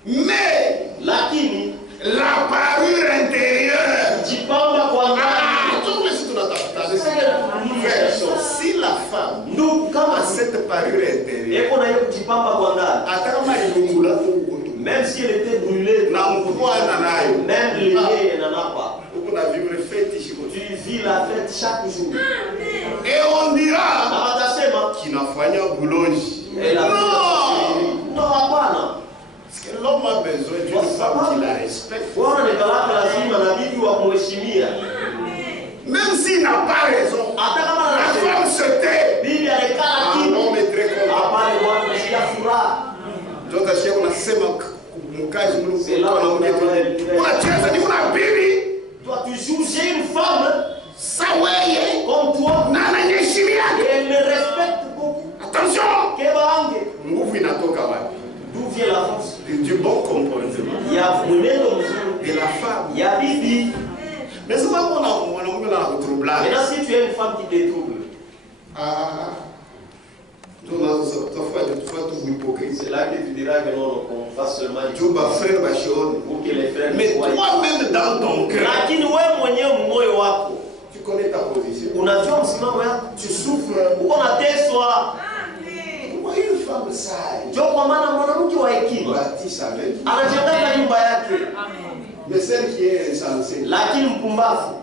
Mais Lakini la parure intérieure. jipamba kwa ndani. Si la femme Ndugu kama a cette parure intérieure, eko na hiyo kujipamba kwa ndani. Même si elle était brûlée, même le nez elle n'en a pas. Tu vis la fête chaque jour. et on dira Na watasema qu'il n'a pas boulogne. elle a non hapana. Parce que l'homme a besoin d'une femme qui la respecte. Bwana ni baraka lazima na bibi wa kumheshimia. Même s'il n'a pas raison, hata kama la anasema femme se tait. bibi alikala Un kimya, homme est très content. hapana, bwana anasikia furaha. Ndio shia unasema mkazi C'est là où on a- unacheza ni una bibi Toi, tu joues, j'ai une femme saweye comme toi na ananyeshimia. et elle me respecte beaucoup. Attention, Kebange, nguvu inatoka wapi? d'où vient la force? Du bon comportement Il y a mwenendo mzuri, de la femme. il y a bibi. Mais c'est pas mwanamke na kutrubla. Maintenant, si tu es une femme qui te trouble, c'est là que tu diras que non, qu'on fasse seulement du tout pour que les frères Mais voient. toi-même dans ton cœur, Lakini wewe mwenyewe moyo wako tu connais ta position. unajua msimamo yako, Tu souffres. uko nateswa. Pourquoi une femme sage Ndio kwa maana mwanamke wa hekima bâtit sa maison? anajenga nyumba yake, Mais celle qui est insensée, lakini mpumbavu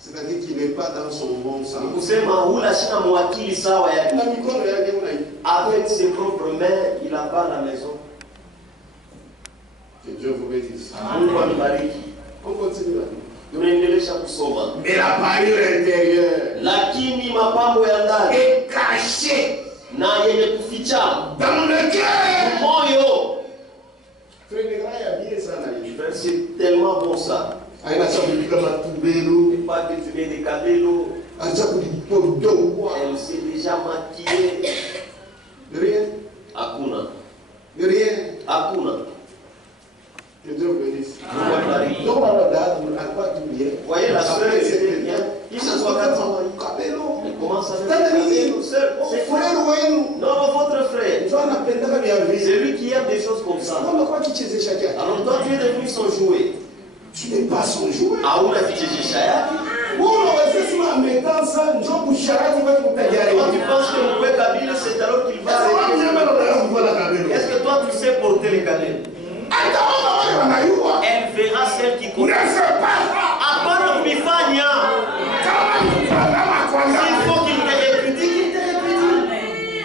c'est-à-dire qui n'est pas dans son bon ni sens. kusema hula shina mwakili sawa yake. Na mikono yake unaipa. Avec ses propres mains, il a pas la maison. Que Dieu vous bénisse. Mungu amibariki. On continue. Tunaendelesha kusoma, Mais la parure intérieure lakini mapambo ya ndani est cachée na yenye kuficha dans le cœur. moyo. Frère Negra, il y a bien ça là. C'est tellement bon ça. Aina sabulika matubelo, Et pas que tu mets des cabellos, acha kulipodo kwa. elle s'est déjà maquillée. Rien, Hakuna, rien. hakuna. Que Dieu vous bénisse. Mungu amibariki. Donc on a date, on a pas tout bien. Voyez la sœur, elle était bien. Kisha Ils kwa sont kati, kabelo. elle commence à Tana faire nini? des sœurs. C'est quoi? Frère wenu. Non, votre frère. Ndio anapenda vya vile. C'est lui qui aime des choses comme ça. Kama kwa kichezesha chake. Alors toi, tu es devenu son jouet. Tu n'es pas son jouet. Hauna kichezesha yake. Wewe unaweza mettant ça njoo kusharati wewe kutajari. Toi, tu penses que Moué Kabila, c'est alors qu'il va arrêter. Est-ce que toi, tu sais porter les cabellos? Elle verra celle qui connaît. Apana kumifanya. S'il faut qu'il te répudie, qu'il te répudie.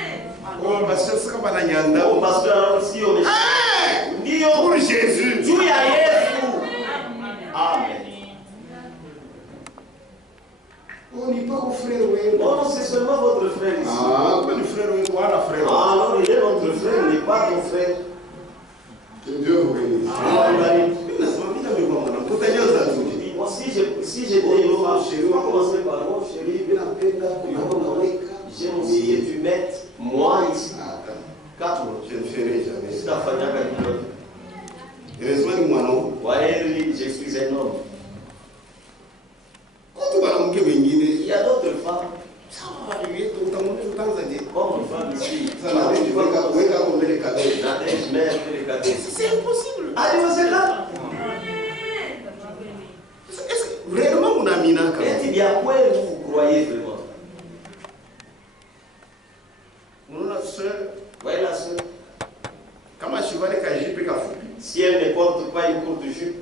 Oh, pasteur, c'est comme un yanda. Oh, pasteur, alors si on est... Ndio. Pour Jésus. Juu ya Yesu. Amen. On n'est pas au frère, oui. Non, non, c'est seulement votre frère ici. Ah, pas le frère, oui, voilà, frère. Ah non, il est notre frère, il n'est pas ton frère. Que Dieu vous bénisse. Moi, si j'étais une femme chérie, on va commencer par moi, chérie. J'aime aussi que tu mettes moi ici. 4 mois. Je ne ferai jamais. C'est la famille à Kabila. Heureusement, moi, non. Ouais, je suis un homme. Quand tu vas donc venir, Il y a d'autres femmes. ça va arriver tout le temps, tout le temps. Comme une femme ici. Ça va arriver, tu vas combler les cadeaux. Nadège, mère, les cadets. C'est impossible. Allez, c'est là. Est-ce que réellement mon ami n'a qu'à Est-ce bien quoi vous croyez vraiment? mon soeur, Voyez la soeur. comment je vais les cacher, Si elle ne porte pas une courte jupe,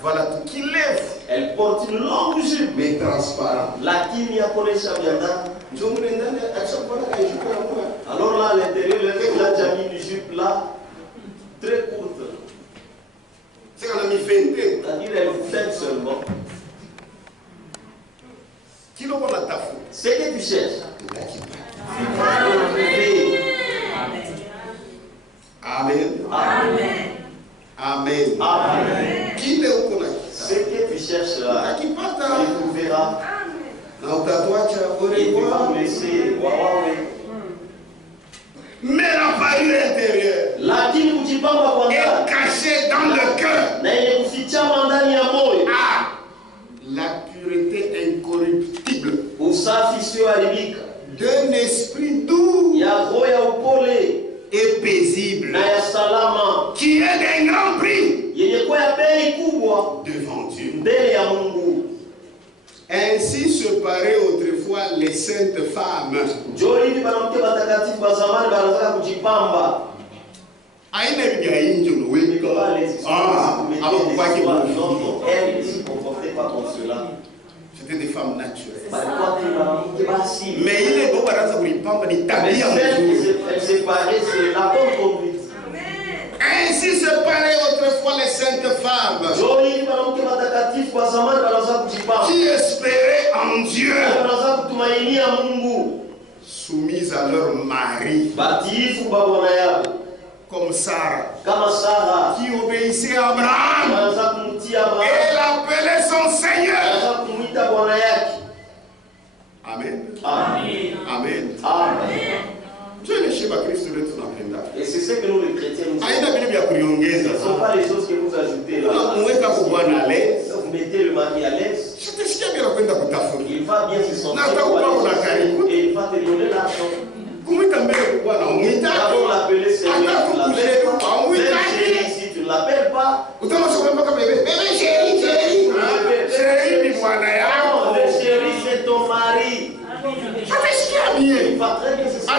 voilà tout qui lève, elle porte une longue jupe. mais transparent. Lakini ya konesha vianda. Je me demande à chaque fois que je peux avoir. Alors là, à l'intérieur, le mec là, tu as mis une jupe là, très courte. C'est qu'on a mis 20. C'est-à-dire, elle vous fait seulement. Qui l'on a ta faute? Ce que tu cherches. Amen. Amen. Amen. Amen. Qui l'est au connaît? Ce que tu cherches là, Qui part il vous verra. dans ta toile, tu as Et tu vas voir. vous laisser. Waouh. Mais la parure intérieure Lakini kujipamba kwa est ndani cachée dans le cœur. na yenye kufichama ndani ya moyo. Ah, la pureté incorruptible Usafi usioharibika d'un esprit doux ya roho ya upole et paisible na ya salama qui est d'un grand prix yenye kuwa ya bei kubwa devant Dieu. mbele ya Mungu. Ainsi se paraient autrefois les saintes femmes. Njoo hivi mwanamke watakatifu wa zamani wanataka kujipamba. Aina ya injo no wewe. Ah, alors quoi que Non, elle ne se comportait pas comme cela. c'était des femmes naturelles. Balikuwa tu mwanamke basi. Mais il est beau baraza kulipamba ni Mais tabia celle mzuri. elle s'est parée, c'est la bonne conduite. Ainsi se paraient autrefois les saintes femmes Njoo hivi mwanamke watakatifu wa zamani wanataka kujipamba. qui espéraient en Dieu, soumises à leur mari, comme Sarah, qui obéissait à Abraham. Elle appelait son Seigneur. Amen. Amen. Amen. Amen. Et c'est ce que nous les chrétiens nous faisons. Ce ne sont pas les choses que vous ajoutez là. Vous mettez le mari à l'aise. Il va bien se sentir. Et il va te donner l'argent. D'abord l'appeler Seigneur, tu ne l'appelles pas. Même chérie, si tu ne l'appelles pas. Non, le chéri c'est ton mari. Il va très bien se sentir.